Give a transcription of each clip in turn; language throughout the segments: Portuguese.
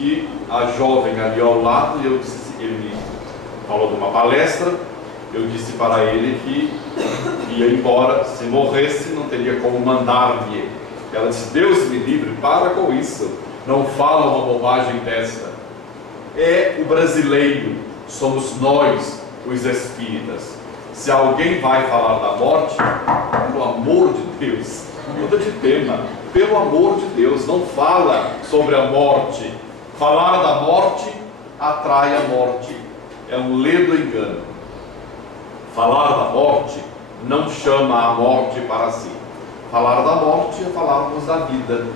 que a jovem ali ao lado, ele me falou de uma palestra, eu disse para ele que ia embora, se morresse não teria como mandar-me. Ela disse: Deus me livre, para com isso, não fala uma bobagem dessa. É o brasileiro, somos nós os espíritas. Se alguém vai falar da morte, pelo amor de Deus, muda de tema, pelo amor de Deus, não fala sobre a morte. Falar da morte atrai a morte, é um ledo engano. Falar da morte não chama a morte para si. Falar da morte é falarmos da vida.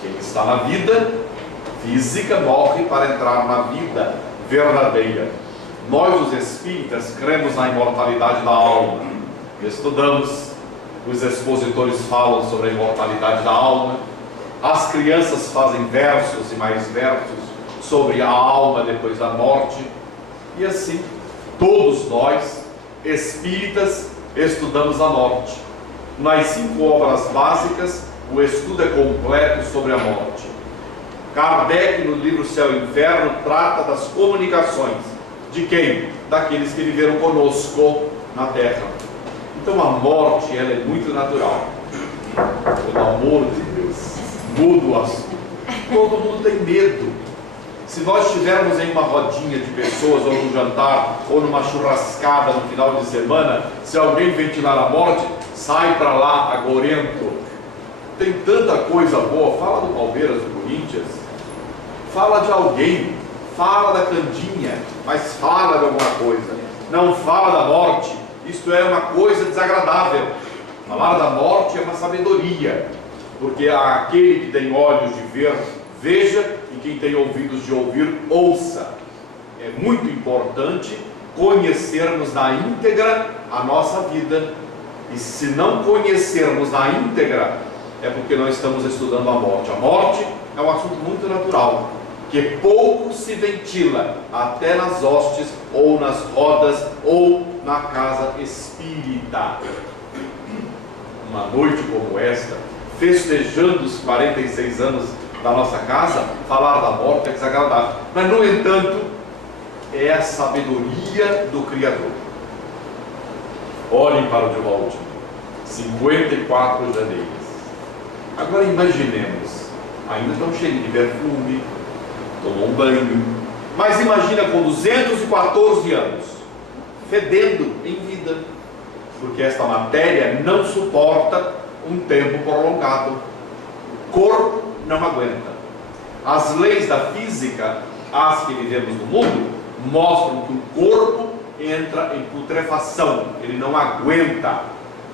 Quem está na vida física morre para entrar na vida verdadeira. Nós, os espíritas, cremos na imortalidade da alma. Estudamos, os expositores falam sobre a imortalidade da alma. As crianças fazem versos e mais versos sobre a alma depois da morte. E assim, todos nós, espíritas, estudamos a morte. Nas 5 obras básicas, o estudo é completo sobre a morte. Kardec, no livro Céu e Inferno, trata das comunicações. De quem? Daqueles que viveram conosco na Terra. Então a morte, ela é muito natural. Pelo amor de Deus, muda o assunto. Todo mundo tem medo. Se nós estivermos em uma rodinha de pessoas, ou num jantar, ou numa churrascada no final de semana, se alguém ventilar a morte, sai para lá agorento. Tem tanta coisa boa. Fala do Palmeiras, do Corinthians, fala de alguém, fala da Candinha, mas fala de alguma coisa. Não fala da morte. Isto é uma coisa desagradável. Falar da morte é uma sabedoria, porque aquele que tem olhos de ver, veja, e quem tem ouvidos de ouvir, ouça. É muito importante conhecermos na íntegra a nossa vida. E se não conhecermos na íntegra, é porque nós estamos estudando a morte. A morte é um assunto muito natural, que pouco se ventila, até nas hostes, ou nas rodas, ou na casa espírita. Uma noite como esta, festejando os 46 anos da nossa casa, falar da morte é desagradável. Mas, no entanto, é a sabedoria do Criador. Olhem para o Divaldo, 54 janeiros. Agora imaginemos, ainda estão cheios de perfume, tomou um banho, mas imagina com 214 anos, fedendo em vida, porque esta matéria não suporta um tempo prolongado. O corpo não aguenta. As leis da física, as que vivemos no mundo, mostram que o corpo entra em putrefação, ele não aguenta,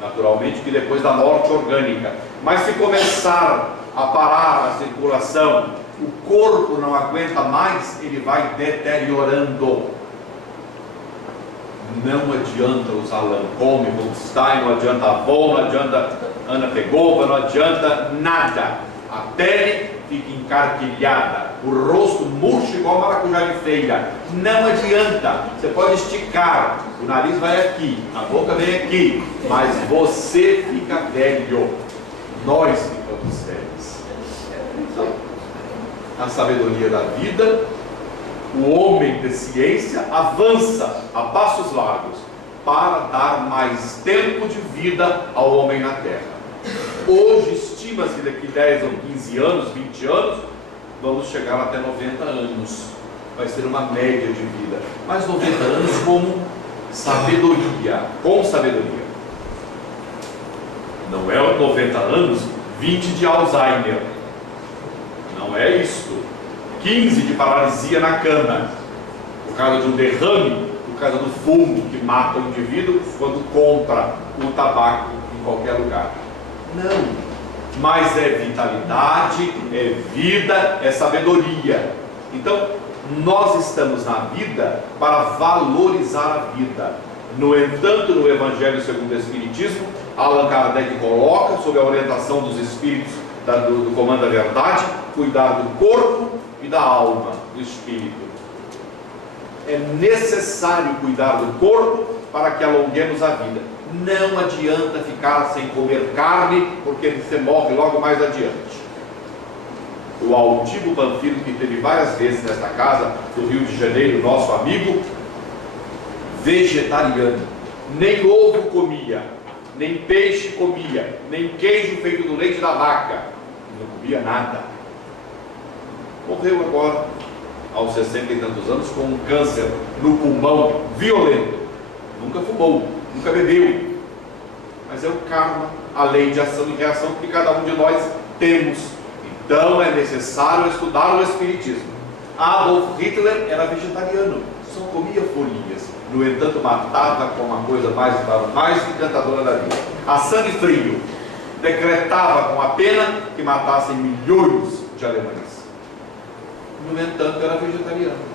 naturalmente que depois da morte orgânica. Mas se começar a parar a circulação, o corpo não aguenta mais, ele vai deteriorando. Não adianta usar Lancôme, Holstein, não adianta Avon, não adianta Ana Pegova, não adianta nada. A pele fica encarquilhada, o rosto murcho igual maracujá de feira. Não adianta. Você pode esticar, o nariz vai aqui, a boca vem aqui, mas você fica velho. Nós ficamos velhos. Então, a sabedoria da vida, o homem de ciência avança a passos largos para dar mais tempo de vida ao homem na Terra. Hoje estima-se daqui 10 ou 15 anos, 20 anos, vamos chegar até 90 anos. Vai ser uma média de vida. Mas 90 anos como sabedoria, com sabedoria. Não é 90 anos, 20 de Alzheimer. Não é isto. 15 de paralisia na cama, por causa de um derrame, por causa do fumo que mata o indivíduo quando compra o tabaco em qualquer lugar. Não, mas é vitalidade, é vida, é sabedoria. Então, nós estamos na vida para valorizar a vida. No entanto, no Evangelho segundo o Espiritismo, Allan Kardec coloca, sob a orientação dos espíritos do Comando da Verdade, cuidar do corpo e da alma, do espírito. É necessário cuidar do corpo para que alonguemos a vida. Não adianta ficar sem comer carne, porque você morre logo mais adiante. o Altivo Panfilo, que teve várias vezes nesta casa do Rio de Janeiro, nosso amigo, vegetariano. Nem ovo comia, nem peixe comia, nem queijo feito do leite da vaca, não comia nada. Morreu agora, aos 60 e tantos anos, com um câncer no pulmão violento. Nunca fumou, nunca bebeu, mas é o karma, a lei de ação e reação que cada um de nós temos. Então é necessário estudar o Espiritismo. Adolf Hitler era vegetariano, só comia folhinhas, no entanto matava com a coisa mais encantadora da vida, a sangue frio. Decretava com a pena que matassem milhões de alemães. No entanto era vegetariano.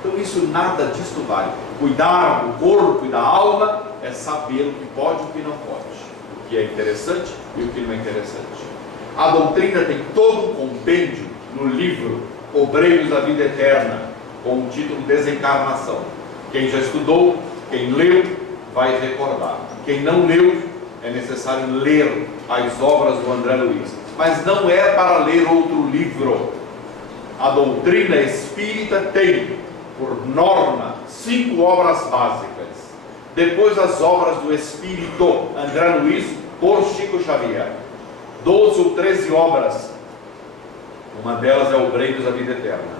Então isso, nada disto vale. Cuidar do corpo e da alma é saber o que pode e o que não pode, o que é interessante e o que não é interessante. A doutrina tem todo um compêndio no livro Obreiros da Vida Eterna, com o título Desencarnação. Quem já estudou, quem leu, vai recordar. Quem não leu, é necessário ler as obras do André Luiz. Mas não é para ler outro livro. A doutrina espírita tem, por norma, 5 obras básicas. Depois as obras do Espírito André Luiz por Chico Xavier. 12 ou 13 obras. Uma delas é Obreiros da Vida Eterna.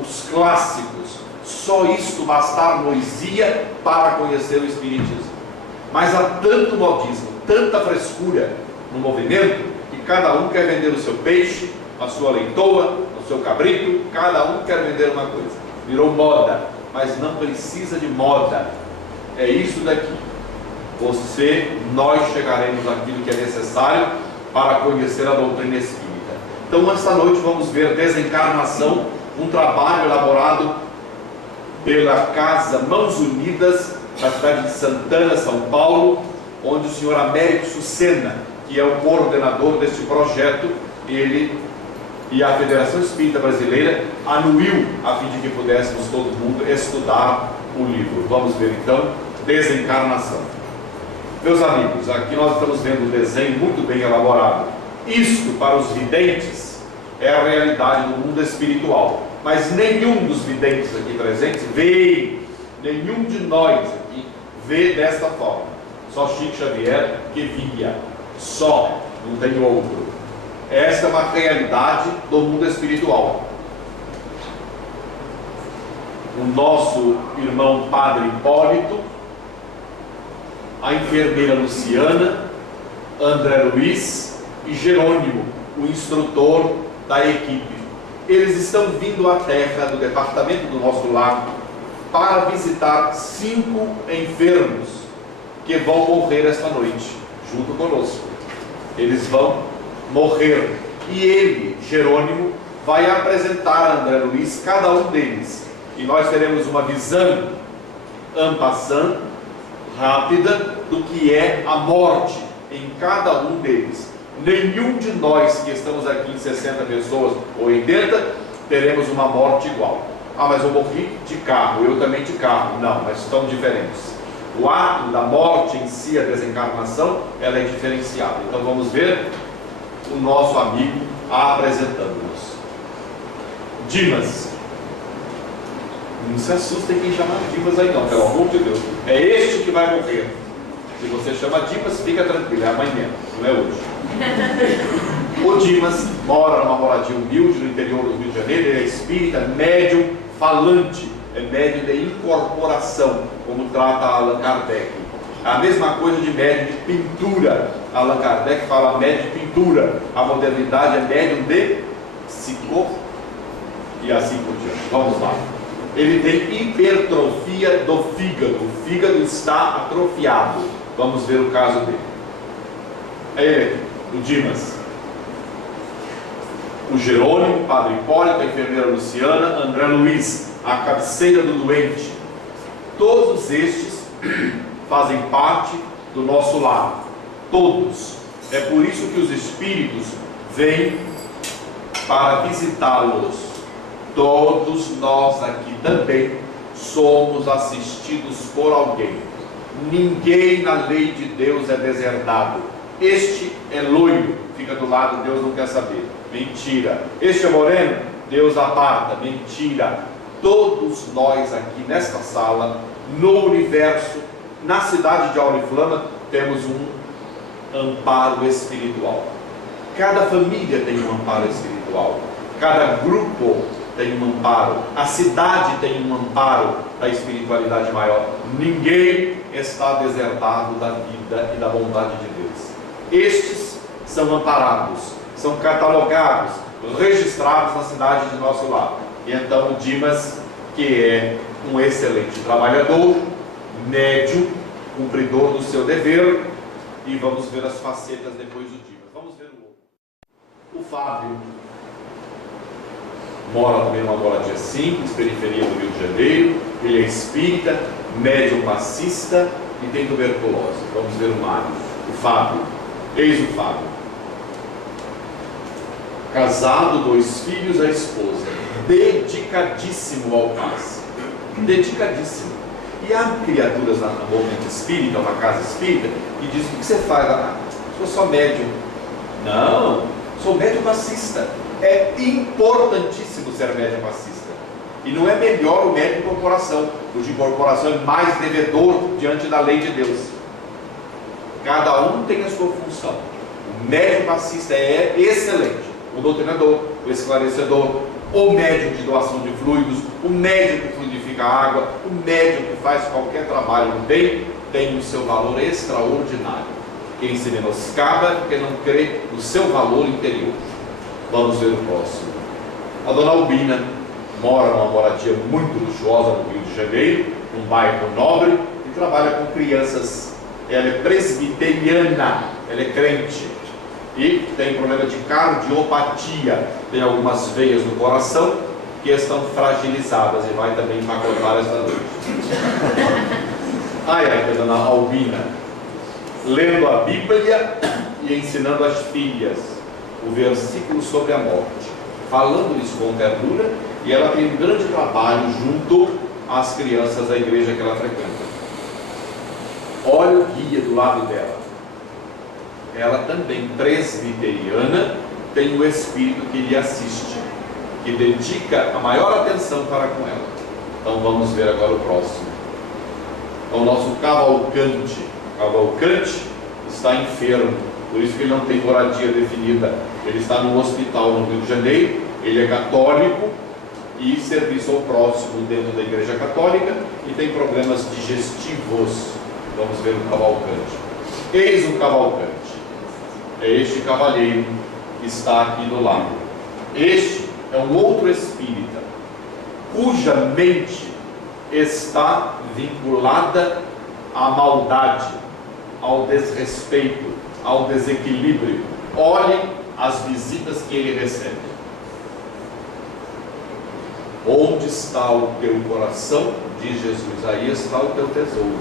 Os clássicos, só isto bastar-nos-ia para conhecer o Espiritismo. Mas há tanto modismo, tanta frescura no movimento, que cada um quer vender o seu peixe, a sua leitoa, o seu cabrito, cada um quer vender uma coisa. Virou moda, mas não precisa de moda. É isso daqui. Nós chegaremos àquilo que é necessário para conhecer a doutrina espírita. Então, esta noite vamos ver Desencarnação, um trabalho elaborado pela Casa Mãos Unidas, da cidade de Santana, São Paulo, onde o senhor Américo Sucena, que é o coordenador deste projeto, ele e a Federação Espírita Brasileira anuiu a fim de que pudéssemos todo mundo estudar o livro. Vamos ver então Desencarnação. Meus amigos, aqui nós estamos vendo um desenho muito bem elaborado. Isto, para os videntes, é a realidade do mundo espiritual. Mas nenhum dos videntes aqui presentes vê, nenhum de nós aqui vê desta forma. Só Chico Xavier que via. Só, não tem outro. Esta é uma realidade do mundo espiritual. O nosso irmão Padre Hipólito, a enfermeira Luciana, André Luiz e Jerônimo, o instrutor da equipe. Eles estão vindo à terra do departamento do nosso lar para visitar 5 enfermos que vão morrer esta noite, junto conosco. Eles vão morrer. E ele, Jerônimo, vai apresentar a André Luiz cada um deles. E nós teremos uma visão en passant, rápida, do que é a morte em cada um deles. Nenhum de nós que estamos aqui em 60 pessoas ou 80 teremos uma morte igual. Ah, mas eu morri de carro, eu também de carro. Não, mas estão diferentes. O ato da morte em si, a desencarnação, ela é diferenciada. Então vamos ver o nosso amigo apresentando-nos. Dimas. Não se assustem quem chama Dimas aí não, pelo amor de Deus. É este que vai morrer. Se você chama Dimas, fica tranquilo, é amanhã, não é hoje. O Dimas mora numa moradia humilde no interior do Rio de Janeiro. Ele é espírita, médium falante, é médium de incorporação, como trata Allan Kardec. A mesma coisa de médium de pintura. Allan Kardec fala médium de pintura. A modernidade é médium de psicó e assim por diante. Vamos lá. Ele tem hipertrofia do fígado. O fígado está atrofiado. Vamos ver o caso dele. É ele, o Dimas. O Jerônimo, Padre Hipólito, a enfermeira Luciana, André Luiz, a cabeceira do doente. Todos estes fazem parte do nosso lar. Todos. É por isso que os espíritos vêm para visitá-los. Todos nós aqui também somos assistidos por alguém. Ninguém na lei de Deus é deserdado. Este é loiro, fica do lado, Deus não quer saber. Mentira. Este é moreno? Deus aparta. Mentira. Todos nós aqui nesta sala, no universo, na cidade de Auriflama, temos um amparo espiritual. Cada família tem um amparo espiritual. Cada grupo tem um amparo. A cidade tem um amparo da espiritualidade maior. Ninguém está desertado da vida e da bondade de Deus. Estes são amparados, são catalogados, registrados na cidade de nosso lar. E então o Dimas, que é um excelente trabalhador, médio, cumpridor do seu dever, e vamos ver as facetas depois do Dimas. Vamos ver o outro. O Fábio mora também numa moradia simples, periferia do Rio de Janeiro. Ele é espírita, médium passista e tem tuberculose. Vamos ver o Mário. O Fábio, eis o Fábio. Casado, 2 filhos, a esposa. Dedicadíssimo ao passe. Dedicadíssimo. E há criaturas na movimento espírita, na casa espírita, que dizem: o que você faz? Ah, sou só médium. Não, sou médium passista. É importantíssimo ser médium passista. E não é melhor o médium de incorporação. O de incorporação é mais devedor diante da lei de Deus. Cada um tem a sua função. O médium passista é excelente. O doutrinador, o esclarecedor, o médium de doação de fluidos, o médium que fluidifica a água, o médium que faz qualquer trabalho no bem, tem o seu valor extraordinário. Quem se menoscaba é porque não crê no seu valor interior. Vamos ver o próximo. A dona Albina mora numa moradia muito luxuosa no Rio de Janeiro, num bairro nobre, e trabalha com crianças. Ela é presbiteriana, ela é crente, e tem problema de cardiopatia, tem algumas veias no coração que estão fragilizadas, e vai também empacotar esta noite. Ai, a dona Albina, lendo a Bíblia e ensinando às filhas o versículo sobre a morte, falando-lhes com ternura, e ela tem um grande trabalho junto às crianças da igreja que ela frequenta. Olha o guia do lado dela. Ela também, presbiteriana, tem o espírito que lhe assiste, que dedica a maior atenção para com ela. Então vamos ver agora o próximo. Então, o nosso Cavalcante. Cavalcante está enfermo, por isso que ele não tem moradia definida. Ele está no hospital no Rio de Janeiro. Ele é católico e serviço ao próximo dentro da igreja católica, e tem problemas digestivos. Vamos ver o Cavalcante. Eis o Cavalcante. É este cavalheiro que está aqui do lado. Este é um outro espírita, cuja mente está vinculada à maldade, ao desrespeito, ao desequilíbrio. Olhem as visitas que ele recebe. Onde está o teu coração? Diz Jesus, aí está o teu tesouro.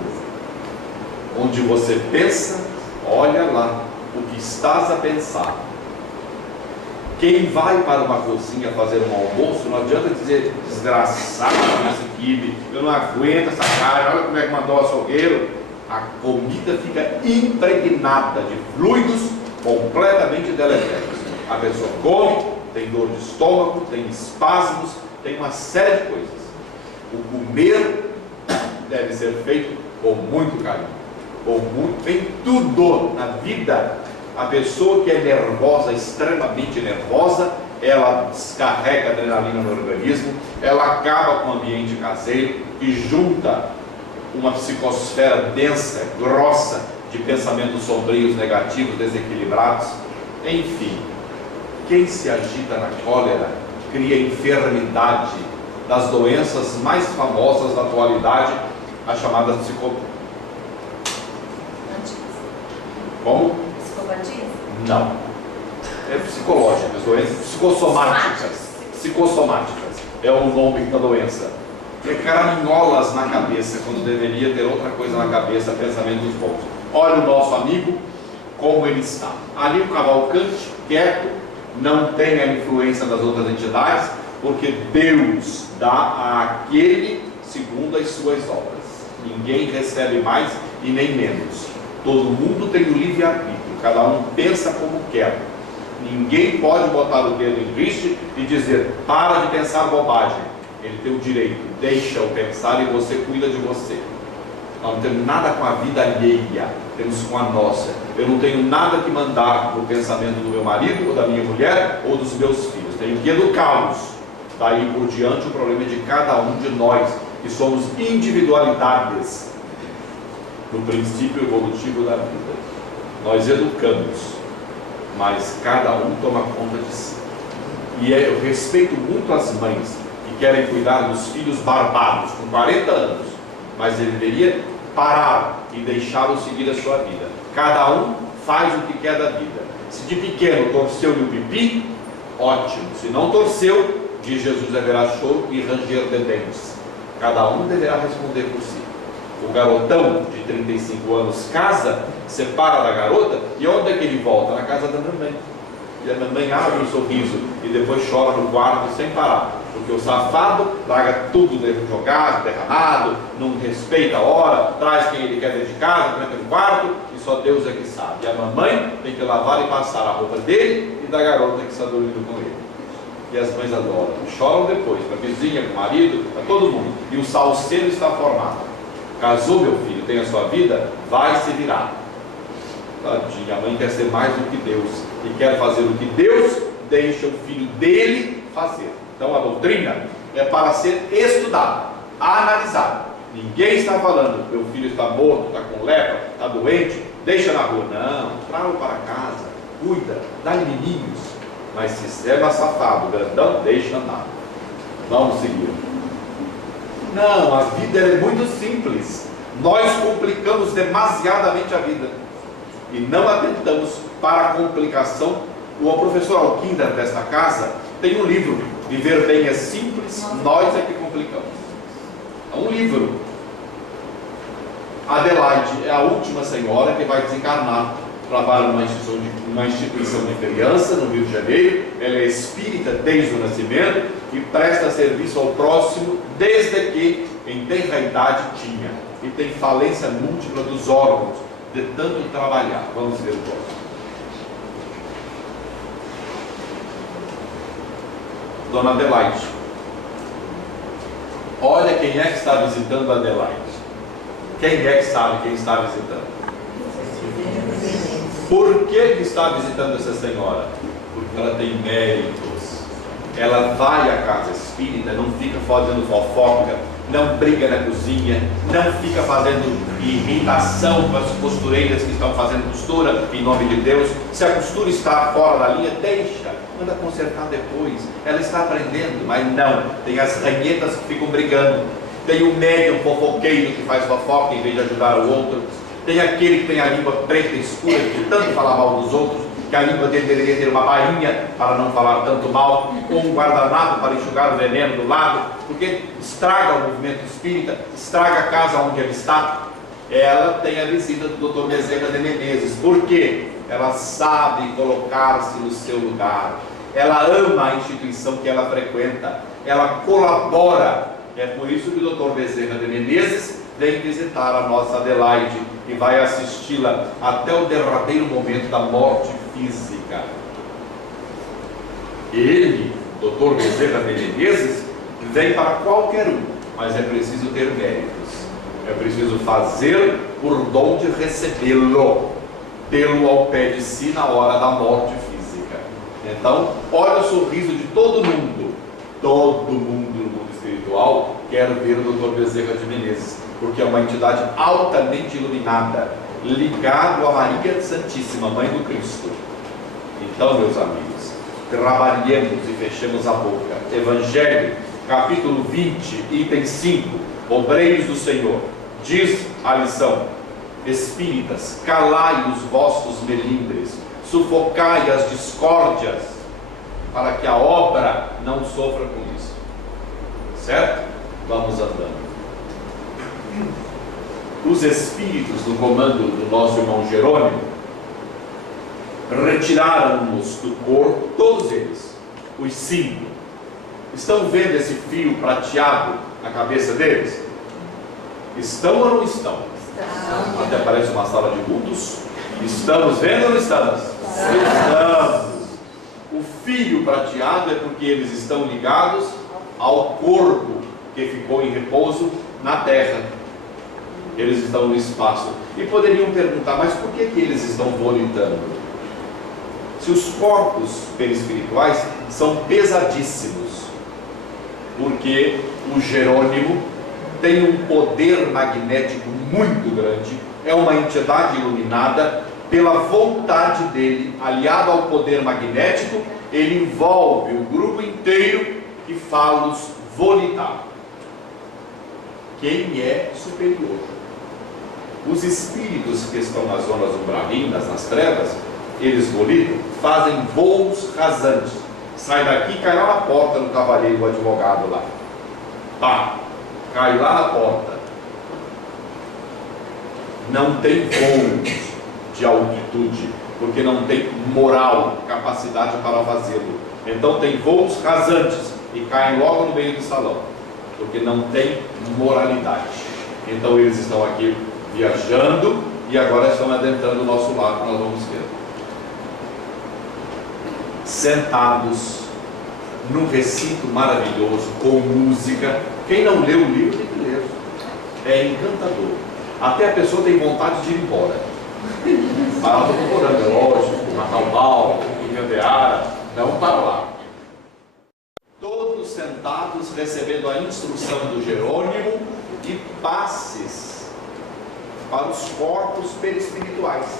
Onde você pensa, olha lá o que estás a pensar. Quem vai para uma cozinha fazer um almoço, não adianta dizer: desgraçado esse quibe, eu não aguento essa carne, olha como é que mandou o açougueiro. A comida fica impregnada de fluidos completamente deletérios. A pessoa come, tem dor de estômago, tem espasmos, tem uma série de coisas. O comer deve ser feito com muito carinho. Tem tudo na vida. A pessoa que é nervosa, extremamente nervosa, ela descarrega adrenalina no organismo, ela acaba com o ambiente caseiro e junta uma psicosfera densa, grossa, de pensamentos sombrios, negativos, desequilibrados. Enfim, quem se agita na cólera cria enfermidade das doenças mais famosas da atualidade, as chamadas Como? Psicopatia? Não. É psicológica, doenças psicossomáticas. É o nome da doença. É caraminholas na cabeça, quando deveria ter outra coisa na cabeça, pensamentos bons. Olha o nosso amigo, como ele está. Ali o Cavalcante, quieto, não tem a influência das outras entidades, porque Deus dá àquele segundo as suas obras. Ninguém recebe mais e nem menos. Todo mundo tem o livre-arbítrio, cada um pensa como quer. Ninguém pode botar o dedo em riste e dizer, para de pensar bobagem. Ele tem o direito, deixa-o pensar e você cuida de você. Nós não temos nada com a vida alheia, temos com a nossa. Eu não tenho nada que mandar no pensamento do meu marido, ou da minha mulher, ou dos meus filhos. Tenho que educá-los. Daí por diante o problema é de cada um de nós, que somos individualidades no princípio evolutivo da vida. Nós educamos, mas cada um toma conta de si. E eu respeito muito as mães que querem cuidar dos filhos barbados com 40 anos, mas ele deveria parar e deixá-lo seguir a sua vida. Cada um faz o que quer da vida. Se de pequeno torceu-lhe o pipi, ótimo. Se não torceu, diz Jesus, haverá choro e ranger de dentes. Cada um deverá responder por si. O garotão de 35 anos casa, separa da garota, e onde é que ele volta? Na casa da mamãe. E a mamãe abre um sorriso e depois chora no quarto sem parar, porque o safado larga tudo jogado, derramado, não respeita a hora, traz quem ele quer dentro de casa, tranca no quarto, e só Deus é que sabe. E a mamãe tem que lavar e passar a roupa dele e da garota que está dormindo com ele. E as mães adoram, choram depois, para a vizinha, para o marido, para todo mundo. E o salseiro está formado. Casou, meu filho, tem a sua vida, vai se virar. Tadinha, a mãe quer ser mais do que Deus e quer fazer o que Deus deixa o filho dele fazer. Então a doutrina é para ser estudada, analisada. Ninguém está falando, meu filho está morto, está com lepra, está doente, deixa na rua. Não, traga-o para casa, cuida, dá-lhe meninos. Mas se é safado, grandão, deixa andar. Vamos seguir. Não, a vida é muito simples. Nós complicamos demasiadamente a vida e não atentamos para a complicação. O professor Alquinder desta casa tem um livro, Viver Bem é Simples, Nós é que Complicamos. É um livro. Adelaide é a última senhora que vai desencarnar. Trabalha numa instituição de criança no Rio de Janeiro. Ela é espírita desde o nascimento e presta serviço ao próximo desde que em tenra idade tinha, e tem falência múltipla dos órgãos de tanto trabalhar. Vamos ver o próximo. Dona Adelaide, olha quem é que está visitando a Adelaide. Quem é que sabe quem está visitando? Por que está visitando essa senhora? Porque ela tem méritos. Ela vai à casa espírita, não fica fazendo fofoca, não briga na cozinha, não fica fazendo irritação com as costureiras que estão fazendo costura, em nome de Deus. Se a costura está fora da linha, deixa, manda consertar depois. Ela está aprendendo, mas não. Tem as ranhetas que ficam brigando, tem o médium fofoqueiro que faz fofoca em vez de ajudar o outro. Tem aquele que tem a língua preta e escura, de tanto falar mal dos outros, que a língua dele deveria ter uma bainha para não falar tanto mal, com um guardanapo para enxugar o veneno do lado, porque estraga o movimento espírita, estraga a casa onde ele está. Ela tem a visita do Dr. Bezerra de Menezes. Por quê? Ela sabe colocar-se no seu lugar. Ela ama a instituição que ela frequenta. Ela colabora. É por isso que o Dr. Bezerra de Menezes vem visitar a nossa Adelaide e vai assisti-la até o derradeiro momento da morte física. Ele, Dr. Bezerra de Menezes, vem para qualquer um, mas é preciso ter méritos. É preciso fazer por dom de recebê-lo, tê-lo ao pé de si na hora da morte física. Então, olha o sorriso de todo mundo. Todo mundo no mundo espiritual quer ver o Dr. Bezerra de Menezes, porque é uma entidade altamente iluminada, ligado a Maria Santíssima, Mãe do Cristo. Então, meus amigos, trabalhemos e fechemos a boca. Evangelho, capítulo 20, item 5, obreiros do Senhor. Diz a lição: espíritas, calai os vossos melindres, sufocai as discórdias, para que a obra não sofra com isso. Certo? Vamos andando. Os espíritos do comando do nosso irmão Jerônimo retiraram-nos do corpo, todos eles, os 5. Estão vendo esse fio prateado na cabeça deles? Estão ou não estão? Estão. Até parece uma sala de cultos. Estamos vendo ou não estamos? Estamos. O fio prateado é porque eles estão ligados ao corpo que ficou em repouso na terra. Eles estão no espaço. E poderiam perguntar, mas por que eles estão volitando? Se os corpos perispirituais são pesadíssimos, porque o Jerônimo tem um poder magnético muito grande, é uma entidade iluminada. Pela vontade dele, aliado ao poder magnético, ele envolve o grupo inteiro e faz-los volitar. Quem é superior? Os espíritos que estão nas zonas umbralinas, nas trevas, eles volitam, fazem voos rasantes. Sai daqui e cai lá na porta do cavaleiro, do advogado lá. Pá, cai lá na porta. Não tem voo de altitude, porque não tem moral, capacidade para fazê-lo. Então tem voos rasantes e caem logo no meio do salão, porque não tem moralidade. Então eles estão aqui viajando e agora estão adentrando o nosso lar, que nós vamos ver. Sentados num recinto maravilhoso, com música. Quem não leu o livro tem que ler. É encantador. Até a pessoa tem vontade de ir embora. Para o Corante, lógico, Natal, Inhandeara, não para lá. Todos sentados recebendo a instrução do Jerônimo e passes para os corpos perispirituais.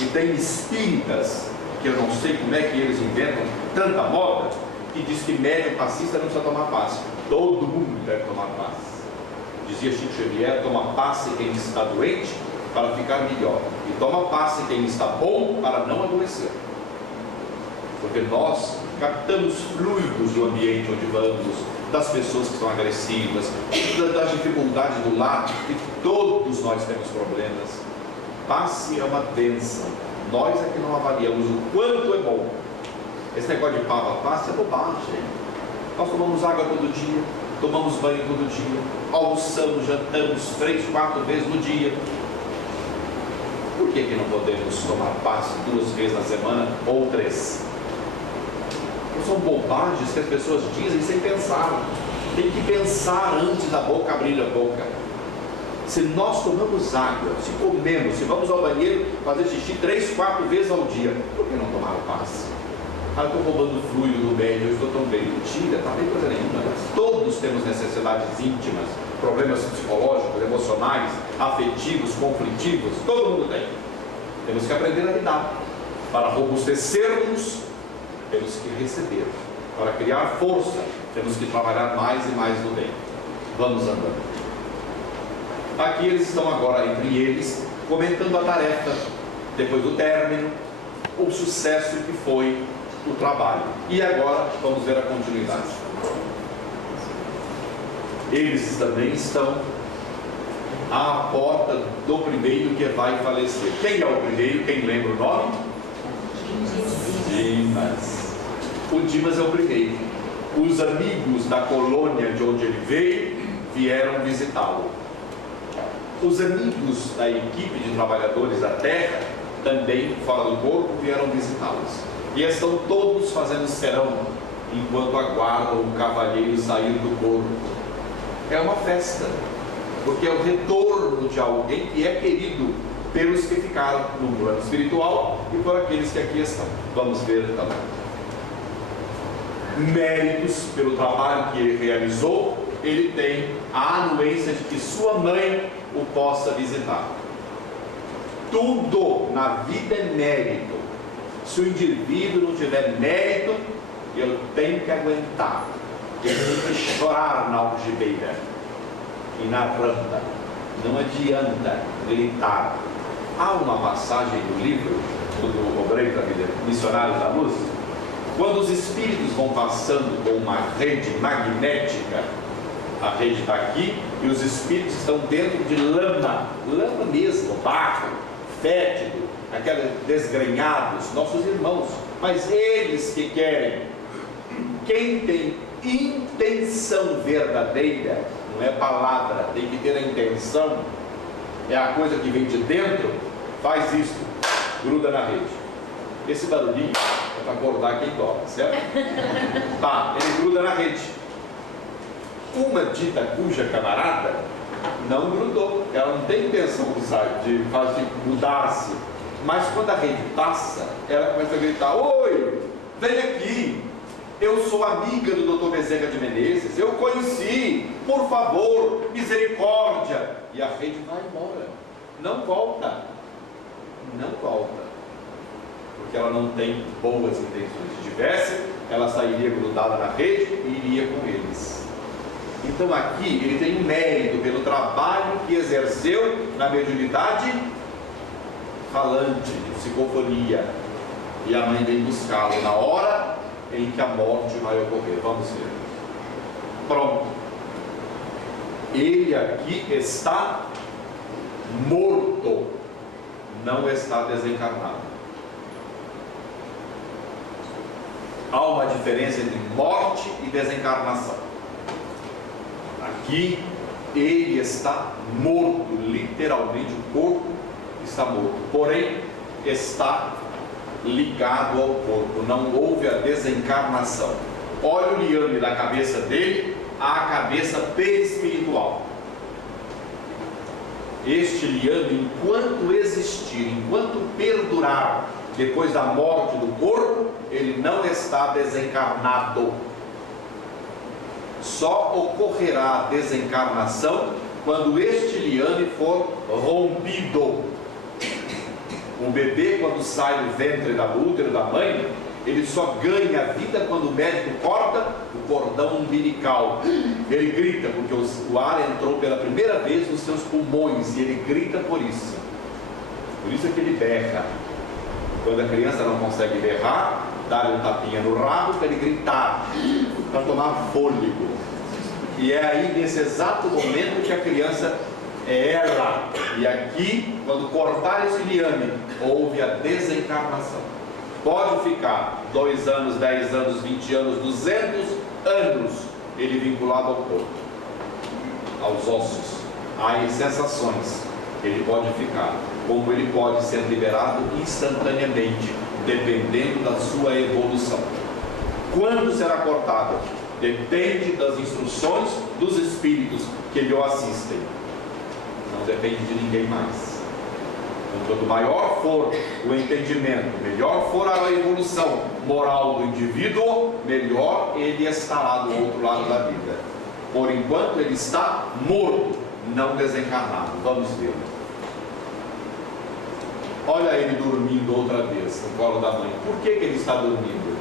E tem espíritas, que eu não sei como é que eles inventam tanta moda, que diz que médium passista não precisa tomar passe. Todo mundo deve tomar passe. Dizia Chico Xavier, toma passe quem está doente para ficar melhor, e toma passe quem está bom para não adoecer, porque nós captamos fluidos do ambiente onde vamos, das pessoas que estão agressivas, das dificuldades do lar, e todos nós temos problemas. Passe é uma bênção, nós é que não avaliamos o quanto é bom. Esse negócio de passe é bobagem. Nós tomamos água todo dia, tomamos banho todo dia, almoçamos, jantamos 3, 4 vezes no dia. Por que não podemos tomar passe 2 vezes na semana ou 3? Não são bobagens que as pessoas dizem sem pensar. Tem que pensar antes da boca abrir a boca. Se nós tomamos água, se comemos, se vamos ao banheiro fazer xixi 3, 4 vezes ao dia, por que não tomar o passe? Ah, eu estou roubando fluido do bem, eu estou tão bem. Mentira, não tem coisa nenhuma. Todos temos necessidades íntimas, problemas psicológicos, emocionais, afetivos, conflitivos, todo mundo tem. Temos que aprender a lidar. Para robustecermos, temos que receber. Para criar força, temos que trabalhar mais e mais no bem. Vamos andando. Aqui eles estão agora, entre eles, comentando a tarefa, depois do término, o sucesso que foi o trabalho. E agora vamos ver a continuidade. Eles também estão à porta do primeiro que vai falecer. Quem é o primeiro? Quem lembra o nome? Dimas. O Dimas é o primeiro. Os amigos da colônia de onde ele veio vieram visitá-lo. Os amigos da equipe de trabalhadores da terra, também fora do corpo, vieram visitá-los. E estão todos fazendo serão, enquanto aguardam o cavalheiro sair do corpo. É uma festa, porque é o retorno de alguém que é querido pelos que ficaram no plano espiritual e por aqueles que aqui estão. Vamos ver também. Méritos pelo trabalho que ele realizou, ele tem a anuência de que sua mãe o possa visitar. Tudo na vida é mérito. Se o indivíduo não tiver mérito, ele tem que aguentar. Ele tem que chorar na algibeira e na randa. Não adianta gritar. Há uma passagem do livro do Obreiro da Vida, Missionários da Luz, quando os espíritos vão passando com uma rede magnética, a rede está aqui e os espíritos estão dentro de lama mesmo, barro, fétido, aqueles desgrenhados, nossos irmãos, mas eles que querem. Quem tem intenção verdadeira, não é palavra, tem que ter a intenção, é a coisa que vem de dentro, faz isso, gruda na rede. Esse barulhinho para acordar quem dorme, certo? Tá, ele gruda na rede. Uma dita cuja camarada não grudou, ela não tem intenção de mudar-se, mas quando a rede passa, ela começa a gritar: oi, vem aqui, eu sou amiga do Dr. Bezerra de Menezes, eu conheci, por favor, misericórdia. E a rede vai embora, não volta, porque ela não tem boas intenções. Se tivesse, ela sairia grudada na rede e iria com eles. Então aqui ele tem um mérito pelo trabalho que exerceu na mediunidade falante, de psicofonia, e a mãe vem buscá-lo na hora em que a morte vai ocorrer. Vamos ver. Pronto. Ele aqui está morto, não está desencarnado. Há uma diferença entre morte e desencarnação. Aqui ele está morto, literalmente o corpo está morto, porém está ligado ao corpo, não houve a desencarnação. Olha o liame da cabeça dele à cabeça perispiritual. Este liame, enquanto existir, enquanto perdurar depois da morte do corpo, ele não está desencarnado. Só ocorrerá a desencarnação quando este liame for rompido. O bebê, quando sai do ventre do útero da mãe, ele só ganha vida quando o médico corta o cordão umbilical. Ele grita porque o ar entrou pela primeira vez nos seus pulmões, e ele grita por isso. Por isso é que ele berra. Quando a criança não consegue berrar, dá-lhe um tapinha no rabo para ele gritar, para tomar fôlego. E é aí, nesse exato momento, que a criança erra. E aqui, quando cortar esse liame, houve a desencarnação. Pode ficar 2 anos, 10 anos, 20 anos, 200 anos, ele vinculado ao corpo, aos ossos, às sensações. Ele pode ficar, como ele pode ser liberado instantaneamente, dependendo da sua evolução. Quando será cortado? Depende das instruções dos espíritos que lhe assistem. Não depende de ninguém mais. Quanto maior for o entendimento, melhor for a evolução moral do indivíduo, melhor ele estará do outro lado da vida. Por enquanto ele está morto, não desencarnado. Vamos ver. Olha ele dormindo outra vez no colo da mãe. Por que ele está dormindo?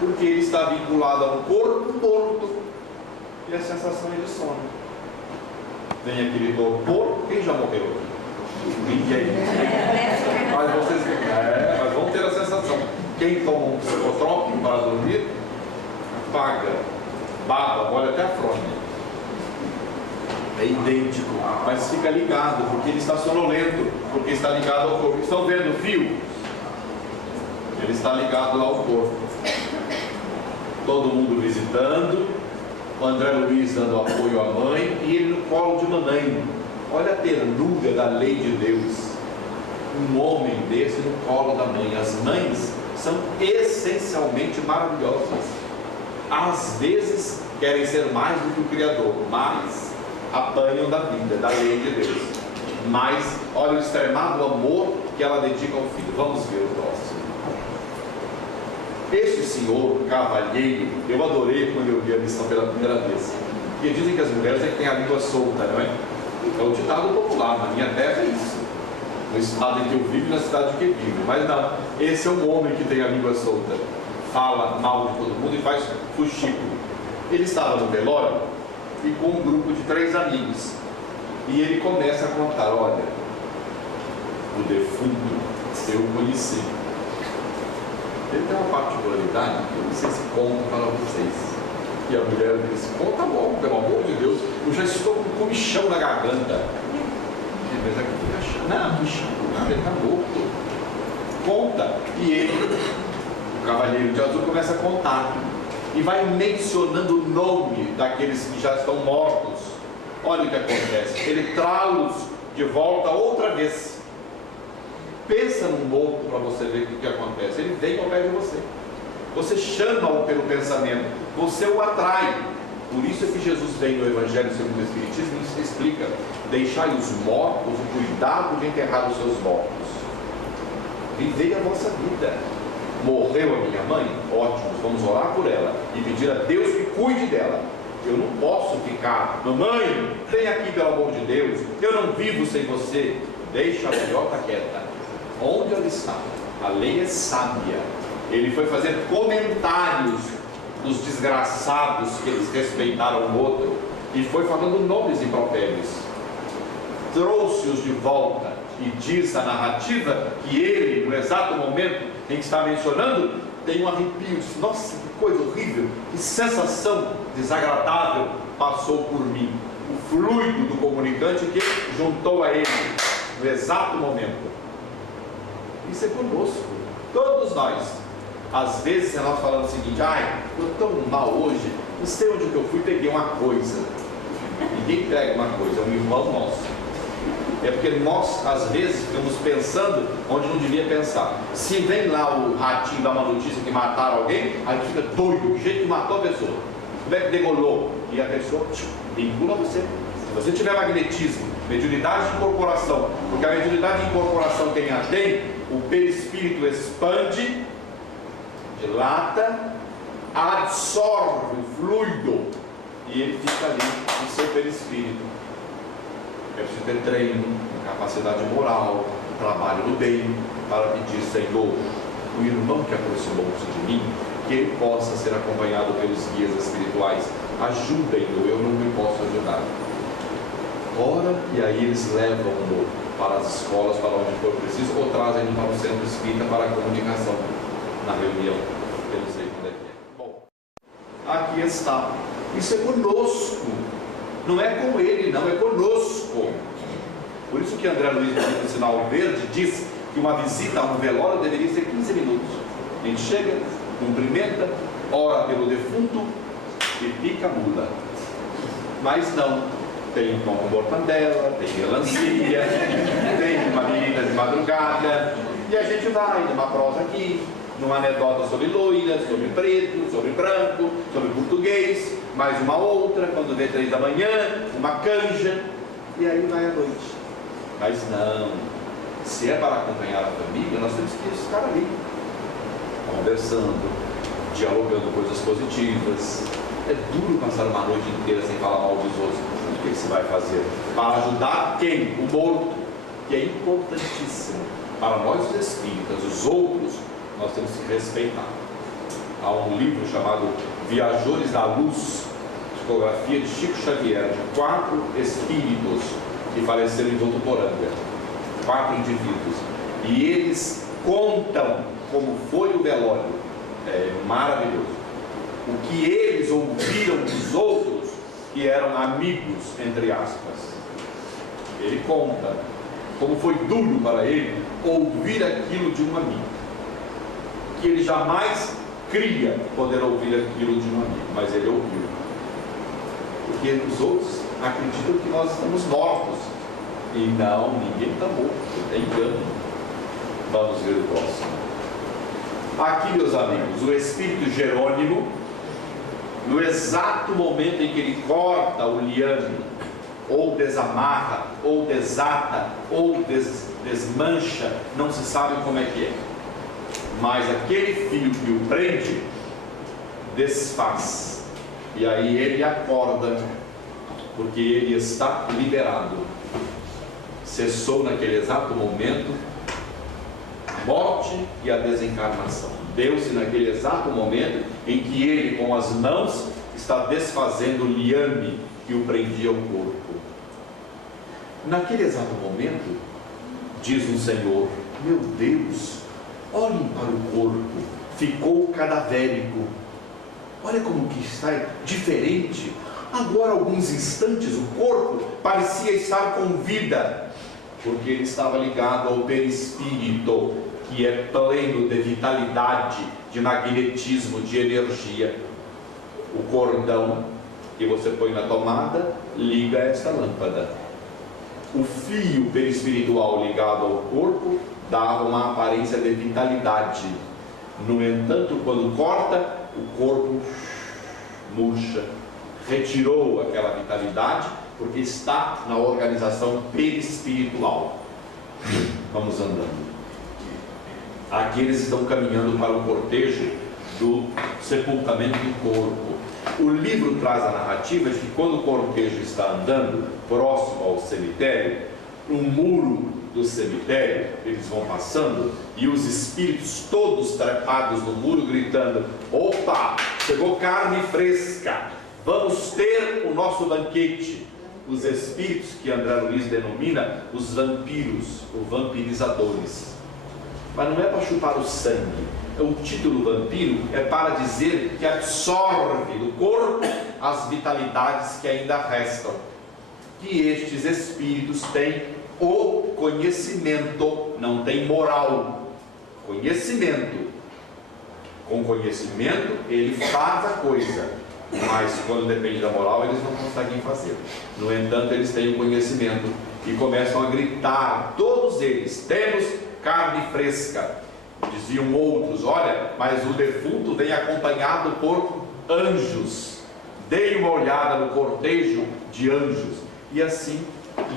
Porque ele está vinculado a um corpo morto e a sensação é de sono. Vem aquele doutor, quem já morreu aqui? Ninguém. Mas vão ter a sensação. Quem toma um psicotrópico para dormir, paga, baba, olha até a fronha. É idêntico, mas fica ligado, porque ele está sonolento, porque está ligado ao corpo. Estão vendo o fio? Ele está ligado ao corpo. Todo mundo visitando, o André Luiz dando apoio à mãe e ele no colo de mamãe. Olha a ternura da lei de Deus. Um homem desse no colo da mãe. As mães são essencialmente maravilhosas. Às vezes querem ser mais do que o Criador, mas apanham da vida, da lei de Deus. Mas olha o extremado amor que ela dedica ao filho. Vamos ver o próximo. Este senhor cavalheiro, eu adorei quando eu vi a lição pela primeira vez. Porque dizem que as mulheres é que têm a língua solta, não é? É o ditado popular, na minha terra é isso. No estado em que eu vivo, na cidade em que eu vivo. Mas não, esse é um homem que tem a língua solta. Fala mal de todo mundo e faz fuxico. Ele estava no velório e com um grupo de 3 amigos. E ele começa a contar: olha, o defunto eu conheci. Ele tem uma particularidade que eu não sei se conto para vocês. E a mulher disse: conta logo, pelo amor de Deus, eu já estou com comichão na garganta. Mas aqui fica achando: não, comichão, nada, ele está morto. Conta. E ele, o cavaleiro de azul, começa a contar. E vai mencionando o nome daqueles que já estão mortos. Olha o que acontece. Ele traz-los de volta outra vez. Pensa num morto para você ver o que acontece. Ele vem ao pé de você. você chama-o pelo pensamento, você o atrai. Por isso é que Jesus vem no Evangelho segundo o Espiritismo e explica: deixai os mortos o cuidado de enterrar os seus mortos. Vivei a vossa vida. Morreu a minha mãe? Ótimo, vamos orar por ela e pedir a Deus que cuide dela. Eu não posso ficar: mamãe, vem aqui pelo amor de Deus, eu não vivo sem você. Deixa a velhota quieta. Onde ela está? A lei é sábia. Ele foi fazer comentários dos desgraçados que eles respeitaram o outro e foi falando nomes impropérios. Trouxe-os de volta e diz a narrativa que ele, no exato momento em que está mencionando, tem um arrepio. Nossa, que coisa horrível, que sensação desagradável passou por mim. O fluido do comunicante que juntou a ele no exato momento. Isso é conosco, todos nós. Às vezes nós falamos o seguinte: ai, eu estou mal hoje, não sei onde que eu fui, peguei uma coisa. Ninguém pega uma coisa, é um irmão nosso. É porque nós, às vezes, ficamos pensando onde não devia pensar. Se vem lá o ratinho dar uma notícia que mataram alguém, aí fica doido, o jeito que matou a pessoa. Como é que degolou? E a pessoa vincula você. Se você tiver magnetismo, mediunidade de incorporação, porque a mediunidade de incorporação quem a tem, o perispírito expande, dilata, absorve o fluido e ele fica ali no seu perispírito. É preciso ter treino, capacidade moral, trabalho no bem, para pedir: Senhor, o irmão que aproximou-se de mim, que ele possa ser acompanhado pelos guias espirituais, ajudem-no, eu não me posso ajudar. Ora, e aí eles levam-no para as escolas, para onde for preciso, ou trazem-no para o centro espírita para a comunicação na reunião. Eu não sei quando é que é. Bom, aqui está. Isso é conosco. Não é com ele, não, é conosco. Por isso que André Luiz, no Sinal Verde, diz que uma visita a um velório deveria ser 15 minutos. A gente chega, cumprimenta, ora pelo defunto e pica a mula. Mas não. Tem pão com mortandela, tem melancia, tem uma menina de madrugada, e a gente vai numa prosa aqui, numa anedota sobre loira, sobre preto, sobre branco, sobre português, mais uma outra, quando vê 3 da manhã, uma canja, e aí vai à noite. Mas não, se é para acompanhar a família, nós temos que estar ali, conversando, dialogando coisas positivas. É duro passar uma noite inteira sem falar mal dos outros. O que você vai fazer? Para ajudar quem? O morto, que é importantíssimo. Para nós os espíritas, os outros, nós temos que respeitar. Há um livro chamado Viajores da Luz, psicografia de Chico Xavier, de 4 espíritos que faleceram em Votuporanga, 4 indivíduos, e eles contam como foi o velório. É maravilhoso. O que eles ouviram dos outros, que eram amigos, entre aspas. Ele conta como foi duro para ele ouvir aquilo de um amigo, que ele jamais cria poder ouvir aquilo de um amigo, mas ele ouviu. Porque os outros acreditam que nós estamos mortos, e não, ninguém está morto, é engano. Vamos ver o próximo. Aqui, meus amigos, o espírito Jerônimo, no exato momento em que ele corta o liame, ou desamarra, ou desata, ou desmancha, não se sabe como é que é, mas aquele fio que o prende desfaz, e aí ele acorda, porque ele está liberado. Cessou naquele exato momento a morte e a desencarnação. Deu-se naquele exato momento em que ele, com as mãos, está desfazendo o liame que o prendia ao corpo. Naquele exato momento, diz o Senhor: meu Deus, olhem para o corpo, ficou cadavérico. Olha como que está diferente. Agora, alguns instantes, o corpo parecia estar com vida, porque ele estava ligado ao perispírito, que é pleno de vitalidade, de magnetismo, de energia. O cordão que você põe na tomada liga esta lâmpada. O fio perispiritual ligado ao corpo dava uma aparência de vitalidade. No entanto, quando corta, o corpo murcha, retirou aquela vitalidade, porque está na organização perispiritual. Vamos andando. Aqui eles estão caminhando para o cortejo do sepultamento do corpo. O livro traz a narrativa de que quando o cortejo está andando próximo ao cemitério, um muro do cemitério, eles vão passando e os espíritos todos trepados no muro gritando: opa, chegou carne fresca, vamos ter o nosso banquete. Os espíritos que André Luiz denomina os vampiros, ou vampirizadores. Mas não é para chupar o sangue. O título vampiro é para dizer que absorve do corpo as vitalidades que ainda restam. Que estes espíritos têm o conhecimento, não tem moral. Conhecimento. Com conhecimento ele faz a coisa, mas quando depende da moral eles não conseguem fazer. No entanto, eles têm o conhecimento e começam a gritar, todos eles: temos carne fresca. Diziam outros: olha, mas o defunto vem acompanhado por anjos. Dei uma olhada no cortejo de anjos. E assim,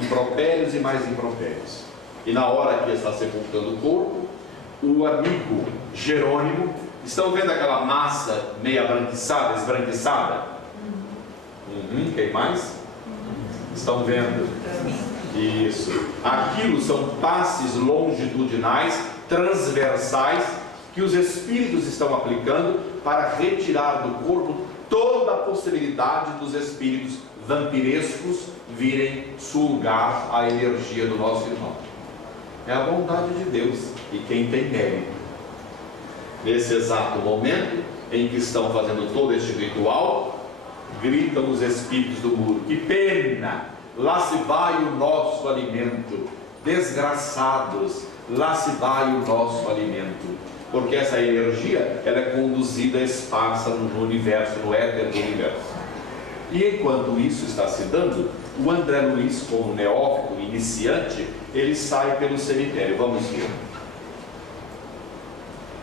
impropérios e mais impropérios. E na hora que está sepultando o corpo, o amigo Jerônimo, estão vendo aquela massa meio esbranquiçada? Quem mais? Estão vendo? Isso. Aquilo são passes longitudinais, transversais, que os espíritos estão aplicando para retirar do corpo toda a possibilidade dos espíritos vampirescos virem sugar a energia do nosso irmão. É a bondade de Deus e quem tem mérito. Nesse exato momento em que estão fazendo todo este ritual, gritam os espíritos do muro: que pena, lá se vai o nosso alimento, desgraçados, lá se vai o nosso alimento. Porque essa energia, ela é conduzida, esparsa no universo, no éter do universo. E enquanto isso está se dando, o André Luiz, como neófito, iniciante, ele sai pelo cemitério. Vamos ver.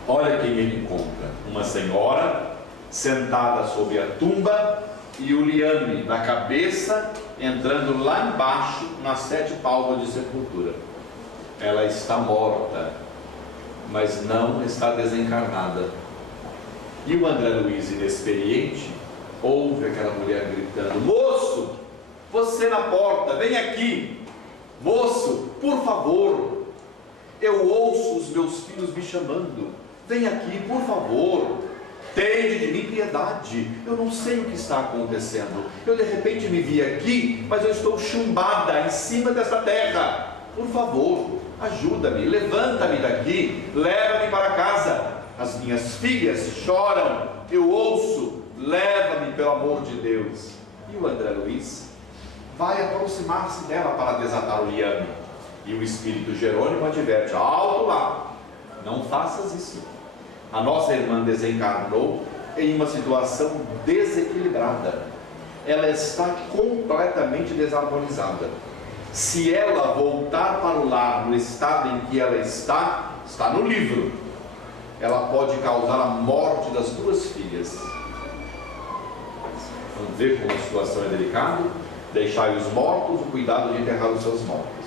Olha quem ele encontra: uma senhora sentada sobre a tumba e o liame na cabeça, entrando lá embaixo nas 7 palmos de sepultura. Ela está morta, mas não está desencarnada. E o André Luiz, inexperiente, ouve aquela mulher gritando: moço, você na porta, vem aqui. Moço, por favor, eu ouço os meus filhos me chamando. Vem aqui, por favor, tende de mim piedade. Eu não sei o que está acontecendo. Eu de repente me vi aqui, mas eu estou chumbada em cima dessa terra. Por favor, ajuda-me, levanta-me daqui, leva-me para casa. As minhas filhas choram, eu ouço, leva-me pelo amor de Deus. E o André Luiz vai aproximar-se dela para desatar o liame. E o espírito Jerônimo adverte: alto lá, não faças isso. A nossa irmã desencarnou em uma situação desequilibrada. Ela está completamente desarmonizada. Se ela voltar para o lar no estado em que ela está no livro, ela pode causar a morte das 2 filhas. Vamos ver como a situação é delicada. Deixai os mortos o cuidado de enterrar os seus mortos.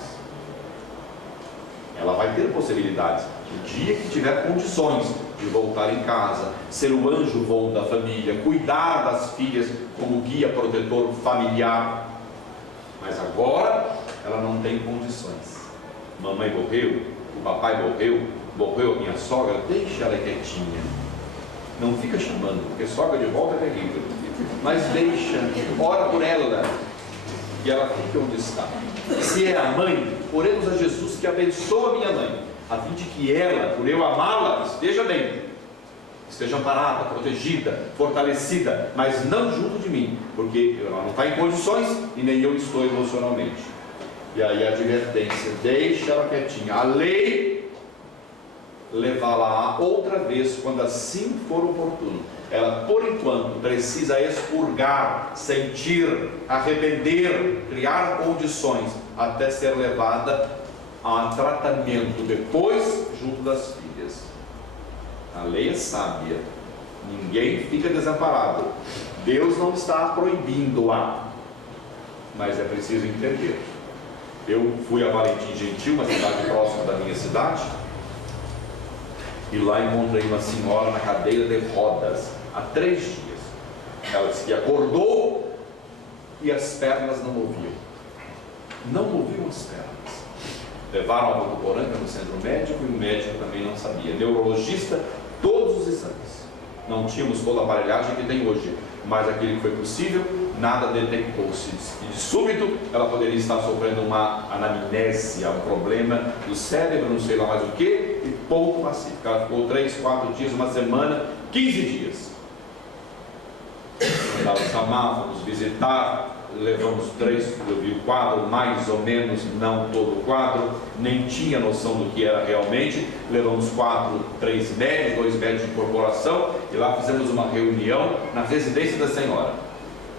Ela vai ter possibilidades, no dia que tiver condições de voltar em casa, ser o anjo bom da família, cuidar das filhas como guia protetor familiar. Mas agora ela não tem condições. Mamãe morreu, o papai morreu a minha sogra, deixa ela quietinha. Não fica chamando, porque sogra de volta é terrível. Mas deixa, ora por ela, que ela fique onde está. Se é a mãe, oremos a Jesus que abençoa a minha mãe, a fim de que ela, por eu amá-la, esteja bem, esteja amparada, protegida, fortalecida, mas não junto de mim, porque ela não está em condições e nem eu estou emocionalmente. E aí a advertência: deixa ela quietinha. A lei levá-la outra vez quando assim for oportuno. Ela, por enquanto, precisa expurgar, sentir, arrepender, criar condições até ser levada a tratamento depois junto das filhas. A lei é sábia. Ninguém fica desamparado. Deus não está proibindo-a, mas é preciso entender. Eu fui a Valentim Gentil, uma cidade próxima da minha cidade, e lá encontrei uma senhora na cadeira de rodas há 3 dias. Ela disse que acordou e as pernas não moviam. Não moviam as pernas. Levaram a Votuporanga no centro médico e o médico também não sabia. Neurologista, todos os exames. Não tínhamos toda a aparelhagem que tem hoje, mas aquele que foi possível, nada detectou-se. E de súbito, ela poderia estar sofrendo uma anamnésia, um problema do cérebro, não sei lá mais o que, e pouco pacífico. Ela ficou 3, 4 dias, uma semana, 15 dias. Andava chamar, fomos visitar, levamos 3, eu vi o quadro, mais ou menos, não todo o quadro, nem tinha noção do que era realmente. Levamos 3 médicos, 2 médicos de incorporação, e lá fizemos uma reunião na residência da senhora.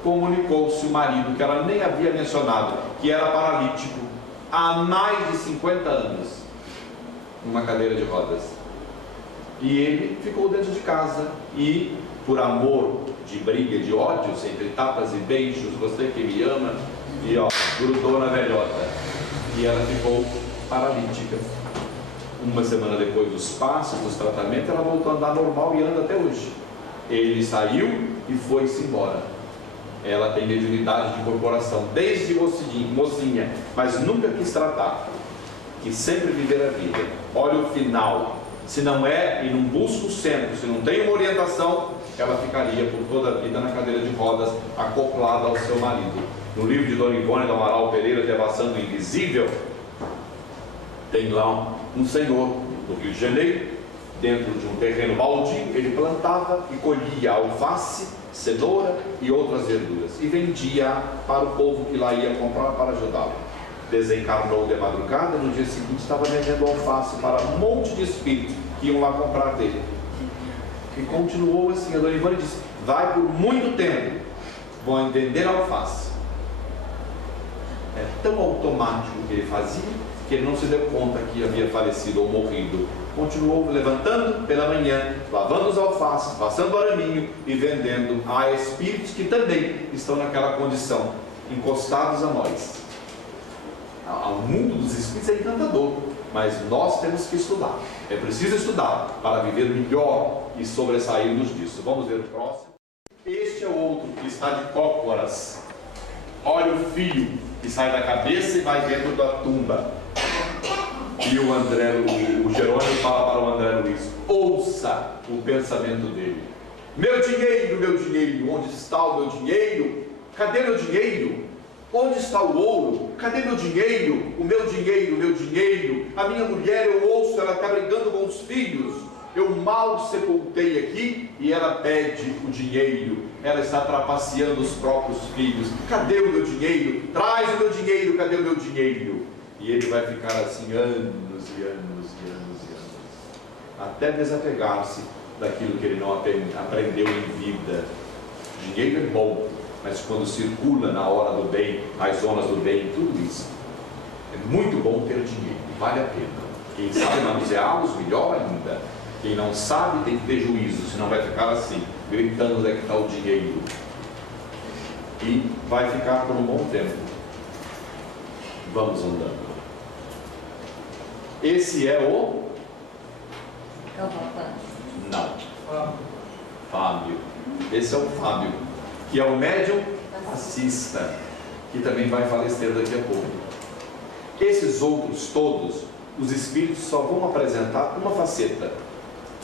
Comunicou-se o marido, que ela nem havia mencionado, que era paralítico há mais de 50 anos, numa cadeira de rodas. E ele ficou dentro de casa e, por amor de briga, de ódios, entre tapas e beijos, você que me ama, e ó, grudou na velhota. E ela ficou paralítica. Uma semana depois dos passos, dos tratamentos, ela voltou a andar normal e anda até hoje. Ele saiu e foi-se embora. Ela tem mediunidade de incorporação desde mocinha, mas nunca quis tratar. Quis sempre viver a vida. Olha o final. Se não é, e não busca o centro, se não tem uma orientação, ela ficaria por toda a vida na cadeira de rodas, acoplada ao seu marido. No livro de Dona Ivone do Amaral Pereira, Devassando o Invisível, tem lá um senhor do Rio de Janeiro, dentro de um terreno baldio, ele plantava e colhia alface, cenoura e outras verduras, e vendia para o povo que lá ia comprar para ajudá-lo. Desencarnou de madrugada, no dia seguinte estava vendendo alface para um monte de espíritos que iam lá comprar dele. E continuou assim. A Dona Ivone disse: vai por muito tempo, vão vender alface. É tão automático que ele fazia, que ele não se deu conta que havia falecido ou morrido. Continuou levantando pela manhã, lavando os alfaces, passando o araminho e vendendo a espíritos que também estão naquela condição, encostados a nós. O mundo dos espíritos é encantador, mas nós temos que estudar. É preciso estudar para viver melhor e sobressairmos disso. Vamos ver o próximo. Este é o outro que está de cócoras. Olha o fio que sai da cabeça e vai dentro da tumba. E o Jerônimo fala para o André Luiz: ouça o pensamento dele. Meu dinheiro, onde está o meu dinheiro? Cadê meu dinheiro? Onde está o ouro? Cadê meu dinheiro? O meu dinheiro. A minha mulher, eu ouço, ela está brigando com os filhos. Eu mal sepultei aqui e ela pede o dinheiro. Ela está trapaceando os próprios filhos. Cadê o meu dinheiro? Traz o meu dinheiro, cadê o meu dinheiro? E ele vai ficar assim anos e anos e anos e anos, até desapegar-se daquilo que ele não aprendeu em vida. Dinheiro é bom, mas quando circula na hora do bem, nas zonas do bem, tudo isso, é muito bom ter dinheiro, vale a pena. Quem sabe manuseá-los, melhor ainda. Quem não sabe tem que ter juízo, senão vai ficar assim, gritando onde é que está o dinheiro. E vai ficar por um bom tempo. Vamos andando. Esse é o... Não. Fábio. Esse é o Fábio, que é o médium assista, que também vai falecer daqui a pouco. Esses outros todos, os espíritos só vão apresentar uma faceta.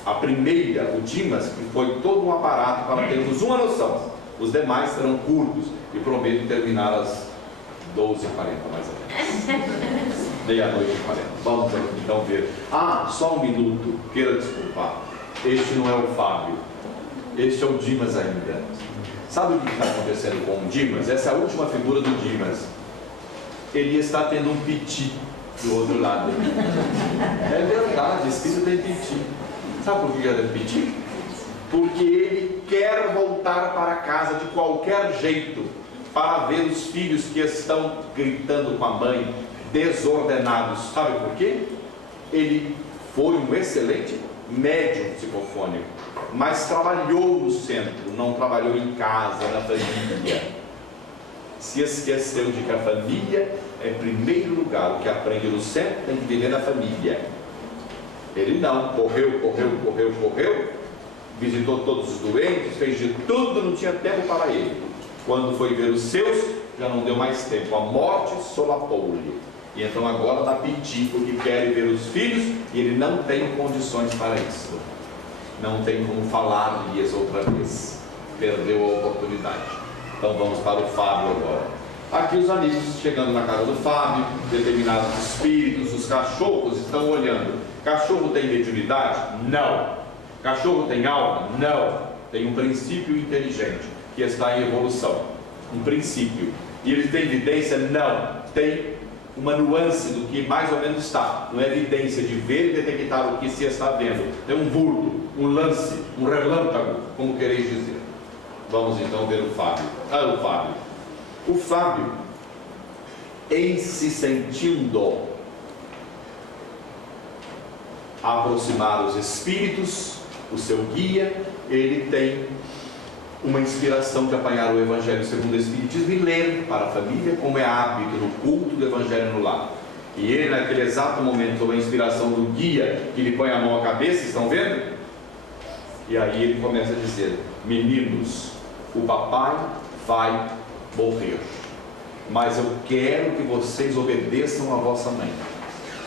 A primeira, o Dimas, que foi todo um aparato para termos uma noção. Os demais serão curtos e prometo terminar às 12h40, mais ou menos. Meia-noite e 40. Vamos então ver. Só um minuto, queira desculpar. Este não é o Fábio. Este é o Dimas ainda. Sabe o que está acontecendo com o Dimas? Essa é a última figura do Dimas. Ele está tendo um piti do outro lado. É verdade, espírito tem piti. Sabe por que ele tem piti? Porque ele quer voltar para casa de qualquer jeito, para ver os filhos que estão gritando com a mãe, desordenados. Sabe por quê? Ele foi um excelente médium psicofônico, mas trabalhou no centro, não trabalhou em casa, na família. Se esqueceu de que a família é em primeiro lugar. O que aprende no centro tem que viver na família. Ele não, correu, visitou todos os doentes, fez de tudo, não tinha tempo para ele. Quando foi ver os seus, já não deu mais tempo, a morte solapou-lhe. E então agora dá piti, porque quer ver os filhos e ele não tem condições para isso. Não tem como falar-lhes outra vez. Perdeu a oportunidade. Então vamos para o Fábio agora. Aqui os amigos chegando na casa do Fábio, determinados espíritos, os cachorros estão olhando. Cachorro tem mediunidade? Não. Cachorro tem alma? Não. Tem um princípio inteligente que está em evolução. Um princípio. E ele tem evidência? Não. Tem uma nuance do que mais ou menos está. Não é evidência de ver e detectar o que se está vendo. É um burdo, um lance, um relâmpago, como quereis dizer. Vamos então ver o Fábio. O Fábio, em se sentindo aproximar os espíritos, o seu guia, ele tem uma inspiração de apanhar o Evangelho segundo o Espiritismo e ler para a família, como é hábito no culto do Evangelho no lar. E ele, naquele exato momento, sob a inspiração do guia, que lhe põe a mão à cabeça, estão vendo? E aí ele começa a dizer: meninos, o papai vai morrer, mas eu quero que vocês obedeçam a vossa mãe.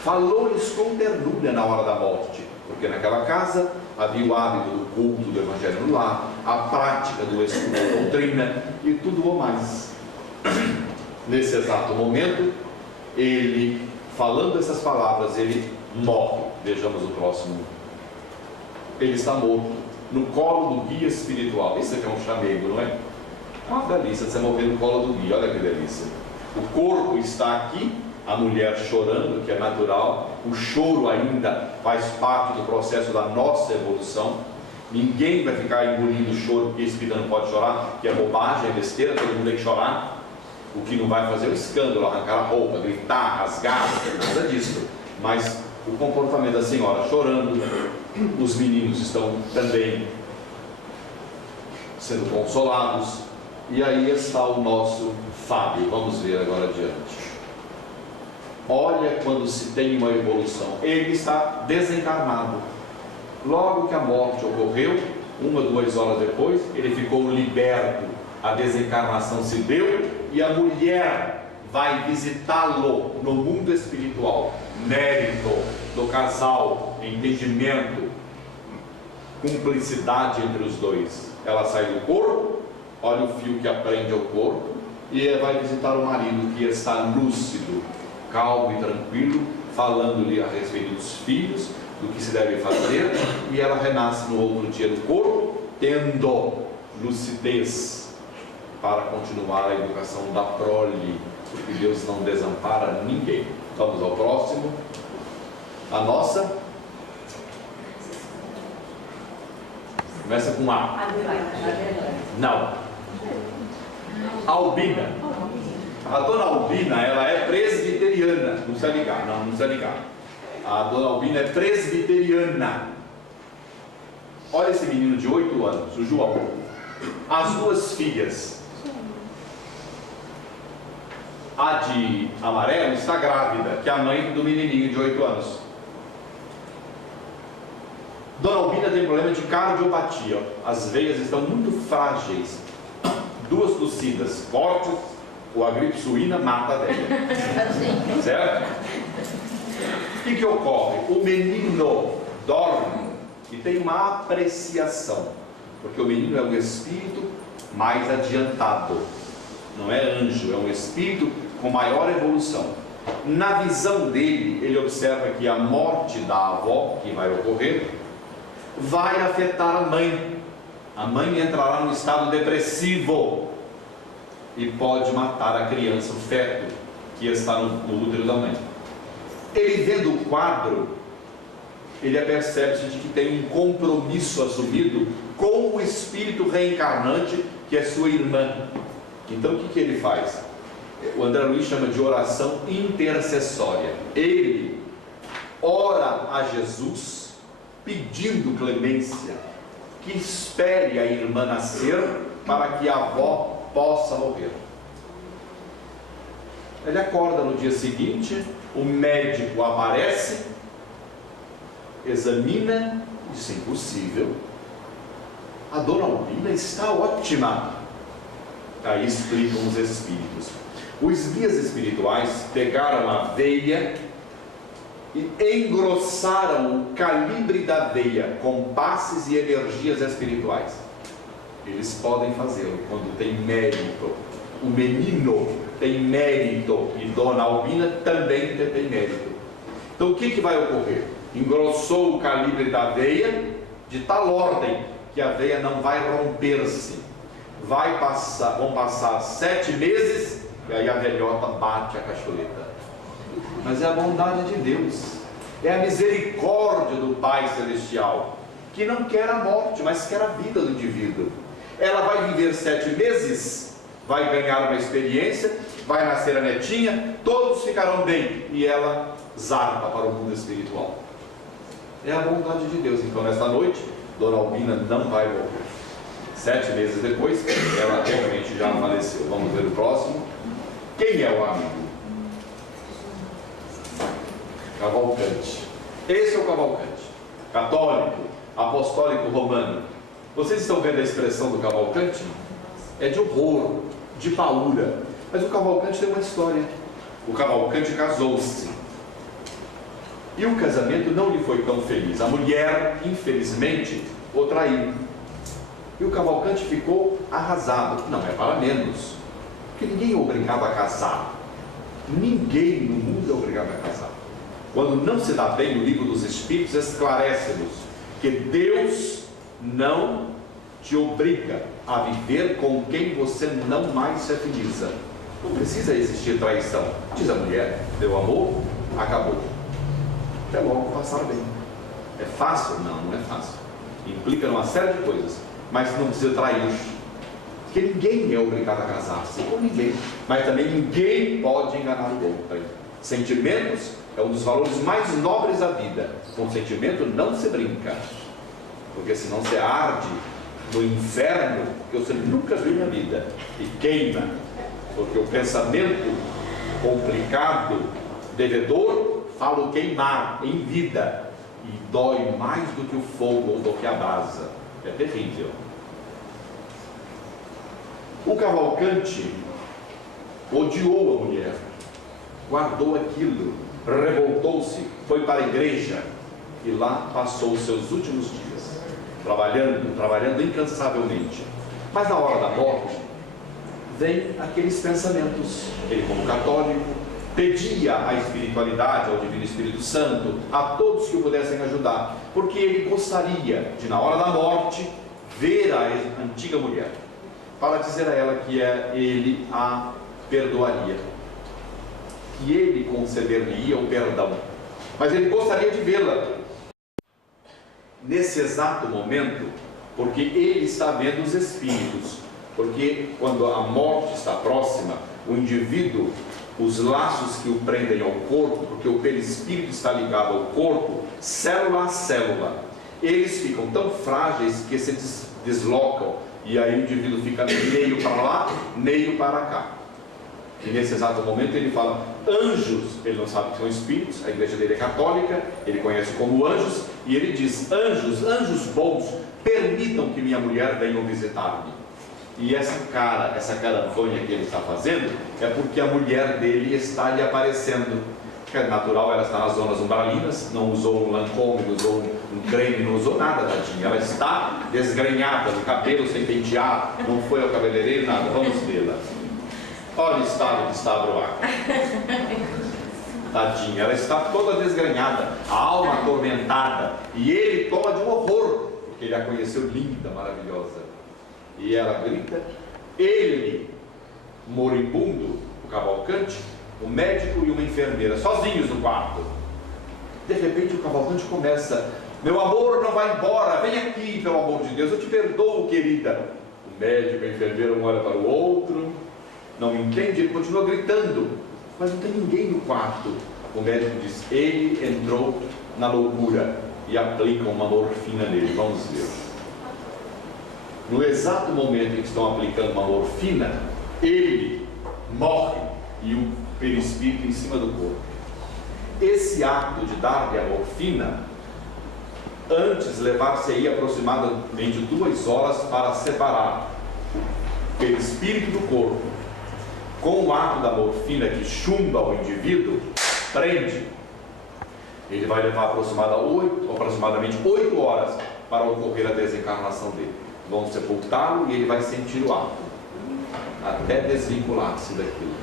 Falou-lhes com ternura na hora da morte, porque naquela casa havia o hábito do culto do Evangelho no lar, a prática do estudo da doutrina e tudo o mais. Nesse exato momento, ele, falando essas palavras, ele morre. Vejamos o próximo. Ele está morto no colo do guia espiritual. Isso aqui é um chamego, não é? É uma delícia você morrer no colo do guia, olha que delícia. O corpo está aqui, a mulher chorando, que é natural. O choro ainda faz parte do processo da nossa evolução. Ninguém vai ficar engolindo choro porque espírita não pode chorar, que é bobagem, é besteira, todo mundo tem que chorar. O que não vai fazer é o escândalo, arrancar a roupa, gritar, rasgar, nada disso. Mas o comportamento da senhora chorando, os meninos estão também sendo consolados. E aí está o nosso Fábio. Vamos ver agora adiante. Olha quando se tem uma evolução. Ele está desencarnado. Logo que a morte ocorreu, 1 ou 2 horas depois, ele ficou liberto. A desencarnação se deu e a mulher vai visitá-lo no mundo espiritual. Mérito do casal, entendimento, cumplicidade entre os dois. Ela sai do corpo, olha o fio que aprende ao corpo e vai visitar o marido, que está lúcido, calmo e tranquilo, falando-lhe a respeito dos filhos, do que se deve fazer, e ela renasce no outro dia do corpo, tendo lucidez para continuar a educação da prole, porque Deus não desampara ninguém. Vamos ao próximo. A nossa começa com A. Não. Albina. A dona Albina, ela é presbiteriana. Não precisa ligar, não precisa ligar. A dona Albina é presbiteriana. Olha esse menino de 8 anos, o João. As 2 filhas. A de amarelo está grávida, que é a mãe do menininho de 8 anos. Dona Albina tem problema de cardiopatia. As veias estão muito frágeis. 2 tossidas fortes, ou a gripe suína mata a velha. Certo? O que ocorre? O menino dorme e tem uma apreciação, porque o menino é um espírito mais adiantado, não é anjo, é um espírito com maior evolução. Na visão dele, ele observa que a morte da avó, que vai ocorrer, vai afetar a mãe. A mãe entrará no estado depressivo e pode matar a criança, o feto, que está no útero da mãe. Ele vendo o quadro, ele apercebe-se de que tem um compromisso assumido com o espírito reencarnante, que é sua irmã. Então o que ele faz? O André Luiz chama de oração intercessória. Ele ora a Jesus pedindo clemência, que espere a irmã nascer para que a avó possa morrer. Ele acorda no dia seguinte, o médico aparece, examina e diz: impossível, a dona Albina está ótima. Aí explicam os espíritos. Os guias espirituais pegaram a veia e engrossaram o calibre da veia com passes e energias espirituais. Eles podem fazê-lo quando tem mérito. O menino tem mérito e Dona Albina também tem mérito. Então o que vai ocorrer? Engrossou o calibre da veia de tal ordem que a veia não vai romper-se. Vão passar 7 meses e aí a velhota bate a cacholeta. Mas é a bondade de Deus, é a misericórdia do Pai Celestial, que não quer a morte, mas quer a vida do indivíduo. Ela vai viver 7 meses, vai ganhar uma experiência, vai nascer a netinha, todos ficarão bem, e ela zarpa para o mundo espiritual. É a bondade de Deus. Então nesta noite, Dona Albina não vai morrer. 7 meses depois, ela realmente já faleceu. Vamos ver o próximo. Quem é o amigo? Cavalcante. Esse é o Cavalcante, católico, apostólico romano. Vocês estão vendo a expressão do Cavalcante? É de horror, de paura. Mas o Cavalcante tem uma história. O Cavalcante casou-se e o casamento não lhe foi tão feliz. A mulher, infelizmente, o traiu. E o Cavalcante ficou arrasado. Não é para menos, porque ninguém é obrigado a casar. Ninguém no mundo é obrigado a casar. Quando não se dá bem, o livro dos Espíritos esclarece-nos que Deus não te obriga a viver com quem você não mais se afiniza. Não precisa existir traição. Diz a mulher: meu amor, acabou. Até logo, passar bem. É fácil? Não, não é fácil. Implica numa série de coisas, mas não precisa trair. Porque ninguém é obrigado a casar-se com ninguém, mas também ninguém pode enganar o outro. Sentimentos é um dos valores mais nobres da vida. Com sentimento não se brinca, porque senão você arde no inferno que você nunca viu na vida e queima, porque o pensamento complicado, devedor, fala o queimar em vida e dói mais do que o fogo ou do que a brasa. É terrível. O Cavalcante odiou a mulher, guardou aquilo, revoltou-se, foi para a igreja e lá passou os seus últimos dias, trabalhando incansavelmente. Mas na hora da morte, vem aqueles pensamentos. Ele, como católico, pedia a espiritualidade, ao Divino Espírito Santo, a todos que o pudessem ajudar, porque ele gostaria de, na hora da morte, ver a antiga mulher, para dizer a ela que ele a perdoaria, que ele conceder-lhe o perdão, mas ele gostaria de vê-la nesse exato momento, porque ele está vendo os espíritos, porque quando a morte está próxima, o indivíduo, os laços que o prendem ao corpo, porque o perispírito está ligado ao corpo, célula a célula, eles ficam tão frágeis que se deslocam, e aí o indivíduo fica meio para lá, meio para cá. E nesse exato momento ele fala: anjos, ele não sabe que são espíritos, a igreja dele é católica, ele conhece como anjos, e ele diz: anjos, anjos bons, permitam que minha mulher venha visitar-me. E essa caranfonha que ele está fazendo é porque a mulher dele está lhe aparecendo. Que é natural, ela está nas zonas umbralinas, não usou um Lancôme, não usou um creme, não usou nada, tadinha. Ela está desgrenhada, no cabelo sem pentear, não foi ao cabeleireiro, nada. Vamos vê-la. Olha o estado que está a broar. Tadinha, ela está toda desgrenhada, a alma atormentada, e ele toma de um horror, porque ele a conheceu linda, maravilhosa. E ela grita, ele, moribundo, o Cavalcante, o médico e uma enfermeira, sozinhos no quarto. De repente o Cavalcante começa: meu amor, não vai embora, vem aqui, pelo amor de Deus, eu te perdoo, querida. O médico e a enfermeira, um olha para o outro, não entende, ele continua gritando, mas não tem ninguém no quarto. O médico diz: ele entrou na loucura, e aplicam uma morfina nele. Vamos ver. No exato momento em que estão aplicando uma morfina, ele morre e o perispírito em cima do corpo. Esse ato de dar-lhe a morfina, antes levar-se-ia aproximadamente 2 horas para separar o perispírito do corpo. Com o ato da morfina que chumba o indivíduo, prende, ele vai levar aproximadamente 8 horas para ocorrer a desencarnação dele. Vão sepultá-lo e ele vai sentir o ato, até desvincular-se daquilo.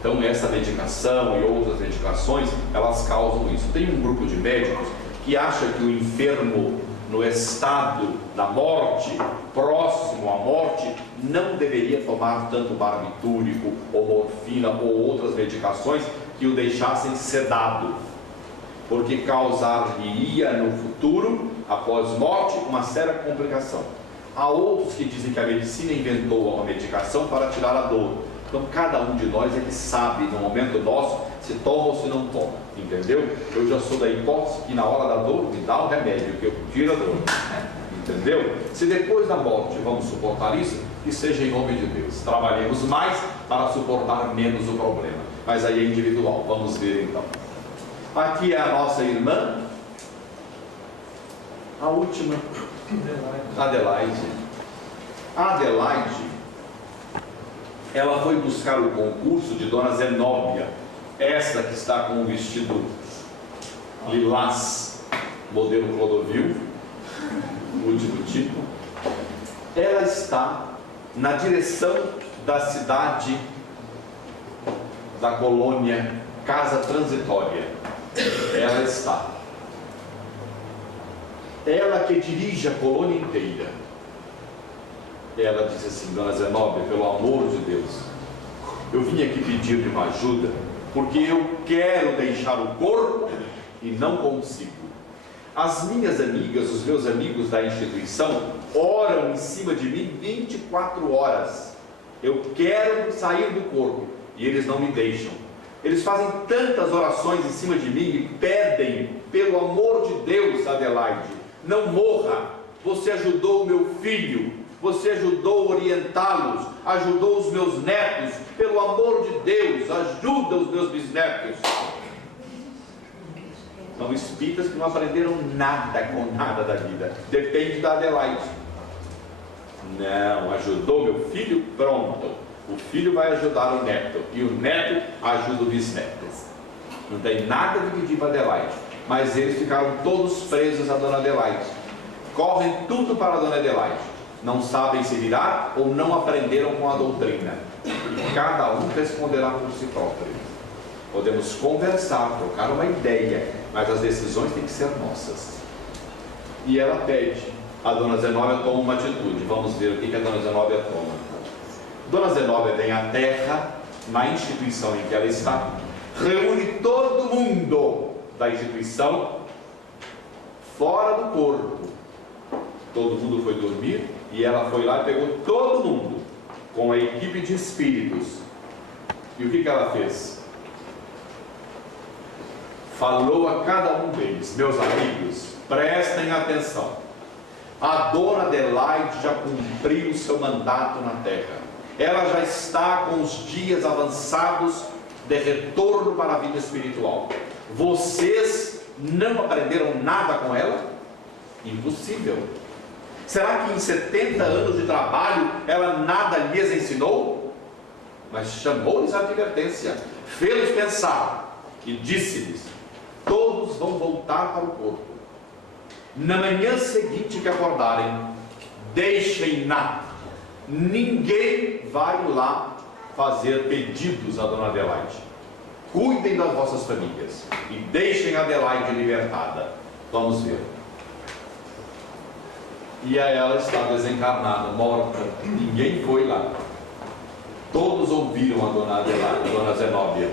Então essa medicação e outras medicações, elas causam isso. Tem um grupo de médicos que acha que o enfermo no estado da morte, próximo à morte, não deveria tomar tanto barbitúrico ou morfina ou outras medicações que o deixassem sedado, porque causar-lhe-ia no futuro, após morte, uma séria complicação. Há outros que dizem que a medicina inventou uma medicação para tirar a dor. Então cada um de nós é que sabe no momento nosso se toma ou se não toma, entendeu? Eu já sou da hipótese que na hora da dor me dá o remédio, que eu tiro a dor, entendeu? Se depois da morte vamos suportar isso, que seja em nome de Deus. Trabalhemos mais para suportar menos o problema, mas aí é individual. Vamos ver então. Aqui é a nossa irmã, a última, Adelaide. Adelaide, ela foi buscar o concurso de Dona Zenóbia, essa que está com o vestido lilás, modelo Clodovil, último tipo. Ela está na direção da cidade, da colônia Casa Transitória. Ela está. Ela que dirige a colônia inteira. Ela disse assim: Dona Zenóbia, pelo amor de Deus, eu vim aqui pedir-lhe uma ajuda, porque eu quero deixar o corpo e não consigo. As minhas amigas, os meus amigos da instituição, oram em cima de mim 24 horas. Eu quero sair do corpo e eles não me deixam. Eles fazem tantas orações em cima de mim e pedem, pelo amor de Deus, Adelaide, não morra. Você ajudou o meu filho, você ajudou a orientá-los, ajudou os meus netos, pelo amor de Deus, ajuda os meus bisnetos. São espíritas que não aprenderam nada com nada da vida. Depende da Adelaide. Não, ajudou meu filho, pronto. O filho vai ajudar o neto, e o neto ajuda o bisneto. Não tem nada de pedir para Adelaide, mas eles ficaram todos presos a Dona Adelaide. Correm tudo para a Dona Adelaide. Não sabem se virar ou não aprenderam com a doutrina. E cada um responderá por si próprio. Podemos conversar, trocar uma ideia, mas as decisões têm que ser nossas. E ela pede. A Dona Zenóbia toma uma atitude. Vamos ver o que a Dona Zenóbia toma. Dona Zenóbia vem à terra, na instituição em que ela está, reúne todo mundo da instituição fora do corpo. Todo mundo foi dormir e ela foi lá e pegou todo mundo com a equipe de espíritos. E o que ela fez? Falou a cada um deles: meus amigos, prestem atenção. A Dona Adelaide já cumpriu o seu mandato na terra. Ela já está com os dias avançados de retorno para a vida espiritual. Vocês não aprenderam nada com ela? Impossível. Será que em 70 anos de trabalho ela nada lhes ensinou? Mas chamou-lhes a advertência, fez-los pensar e disse-lhes: todos vão voltar para o corpo. Na manhã seguinte que acordarem, deixem-na. Ninguém vai lá fazer pedidos a Dona Adelaide. Cuidem das vossas famílias e deixem a Adelaide libertada. Vamos ver. E aí ela está desencarnada, morta. Ninguém foi lá. Todos ouviram a Dona Adelaide, a Dona Zenóbia.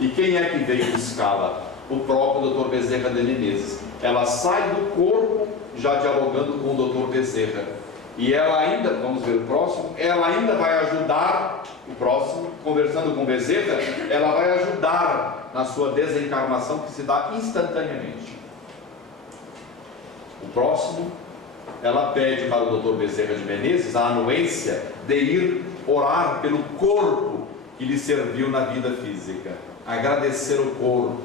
E quem é que veio buscá-la? O próprio Dr. Bezerra de Menezes. Ela sai do corpo já dialogando com o Dr. Bezerra. E ela ainda, vamos ver o próximo, ela ainda vai ajudar o próximo, conversando com Bezerra, ela vai ajudar na sua desencarnação, que se dá instantaneamente. O próximo, ela pede para o Dr. Bezerra de Menezes a anuência de ir orar pelo corpo que lhe serviu na vida física, agradecer o corpo,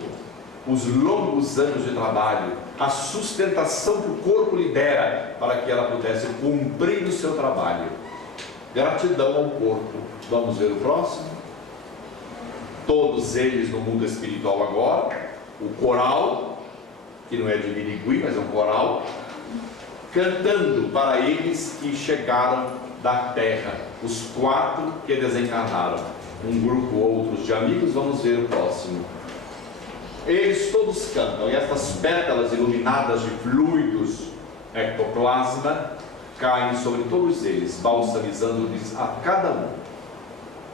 os longos anos de trabalho, a sustentação que o corpo lhe dera para que ela pudesse cumprir o seu trabalho. Gratidão ao corpo. Vamos ver o próximo. Todos eles no mundo espiritual agora, o coral, que não é de Birigui, mas é um coral, cantando para eles que chegaram da terra, os 4 que desencarnaram, um grupo, outros de amigos. Vamos ver o próximo. Eles todos cantam, e estas pétalas iluminadas de fluidos ectoplasma caem sobre todos eles, balsamizando-lhes a cada um,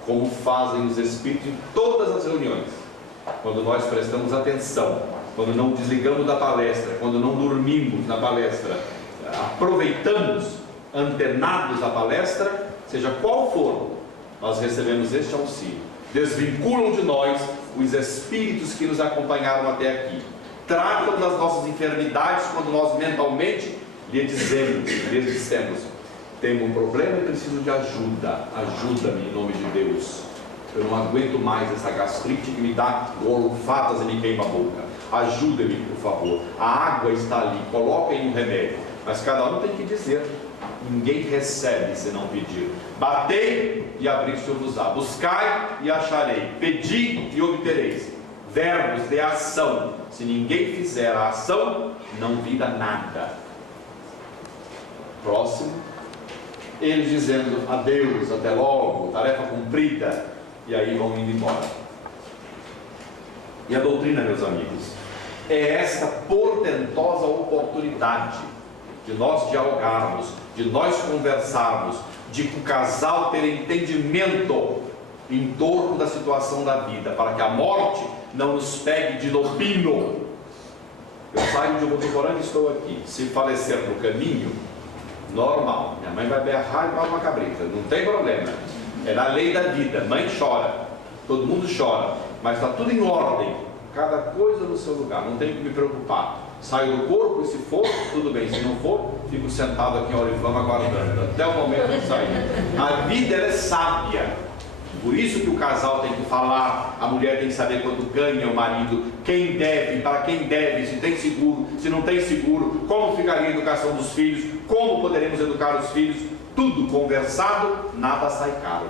como fazem os espíritos em todas as reuniões, quando nós prestamos atenção, quando não desligamos da palestra, quando não dormimos na palestra, aproveitamos, antenados da palestra, seja qual for, nós recebemos este auxílio. Desvinculam de nós os espíritos que nos acompanharam até aqui, tratam das nossas enfermidades quando nós mentalmente lhes dissemos: tenho um problema e preciso de ajuda, ajuda-me em nome de Deus, eu não aguento mais essa gastrite que me dá golfadas e me queima a boca, ajuda-me por favor, a água está ali, coloquem um remédio. Mas cada um tem que dizer, ninguém recebe se não pedir. Batei e abri-se-vos-á, buscai e acharei, pedi e obtereis. Verbos de ação. Se ninguém fizer a ação, não vira nada. Próximo. Eles dizendo adeus, até logo, tarefa cumprida, e aí vão indo embora. E a doutrina, meus amigos, é esta portentosa oportunidade de nós dialogarmos, de nós conversarmos, de o casal ter entendimento em torno da situação da vida, para que a morte não nos pegue de lobino. Eu saio de Votuporanga e estou aqui. Se falecer no caminho, normal, minha mãe vai berrar igual uma cabrita, não tem problema, é na lei da vida. Mãe chora, todo mundo chora, mas está tudo em ordem, cada coisa no seu lugar, não tenho que me preocupar. Saio do corpo e se for, tudo bem, se não for, fico sentado aqui em Oriflama aguardando até o momento de sair. A vida, ela é sábia, por isso que o casal tem que falar, a mulher tem que saber quanto ganha o marido, quem deve, para quem deve, se tem seguro, se não tem seguro, como ficaria a educação dos filhos, como poderemos educar os filhos, tudo conversado, nada sai caro.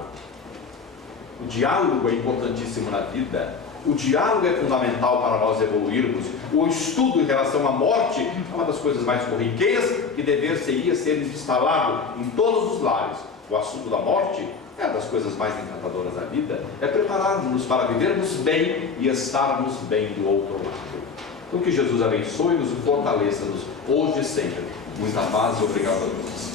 O diálogo é importantíssimo na vida. O diálogo é fundamental para nós evoluirmos. O estudo em relação à morte é uma das coisas mais corriqueiras que deveria ser instalado em todos os lares. O assunto da morte é uma das coisas mais encantadoras da vida. É prepararmos-nos para vivermos bem e estarmos bem do outro lado. Então que Jesus abençoe-nos e fortaleça-nos hoje e sempre. Muita paz e obrigado a todos.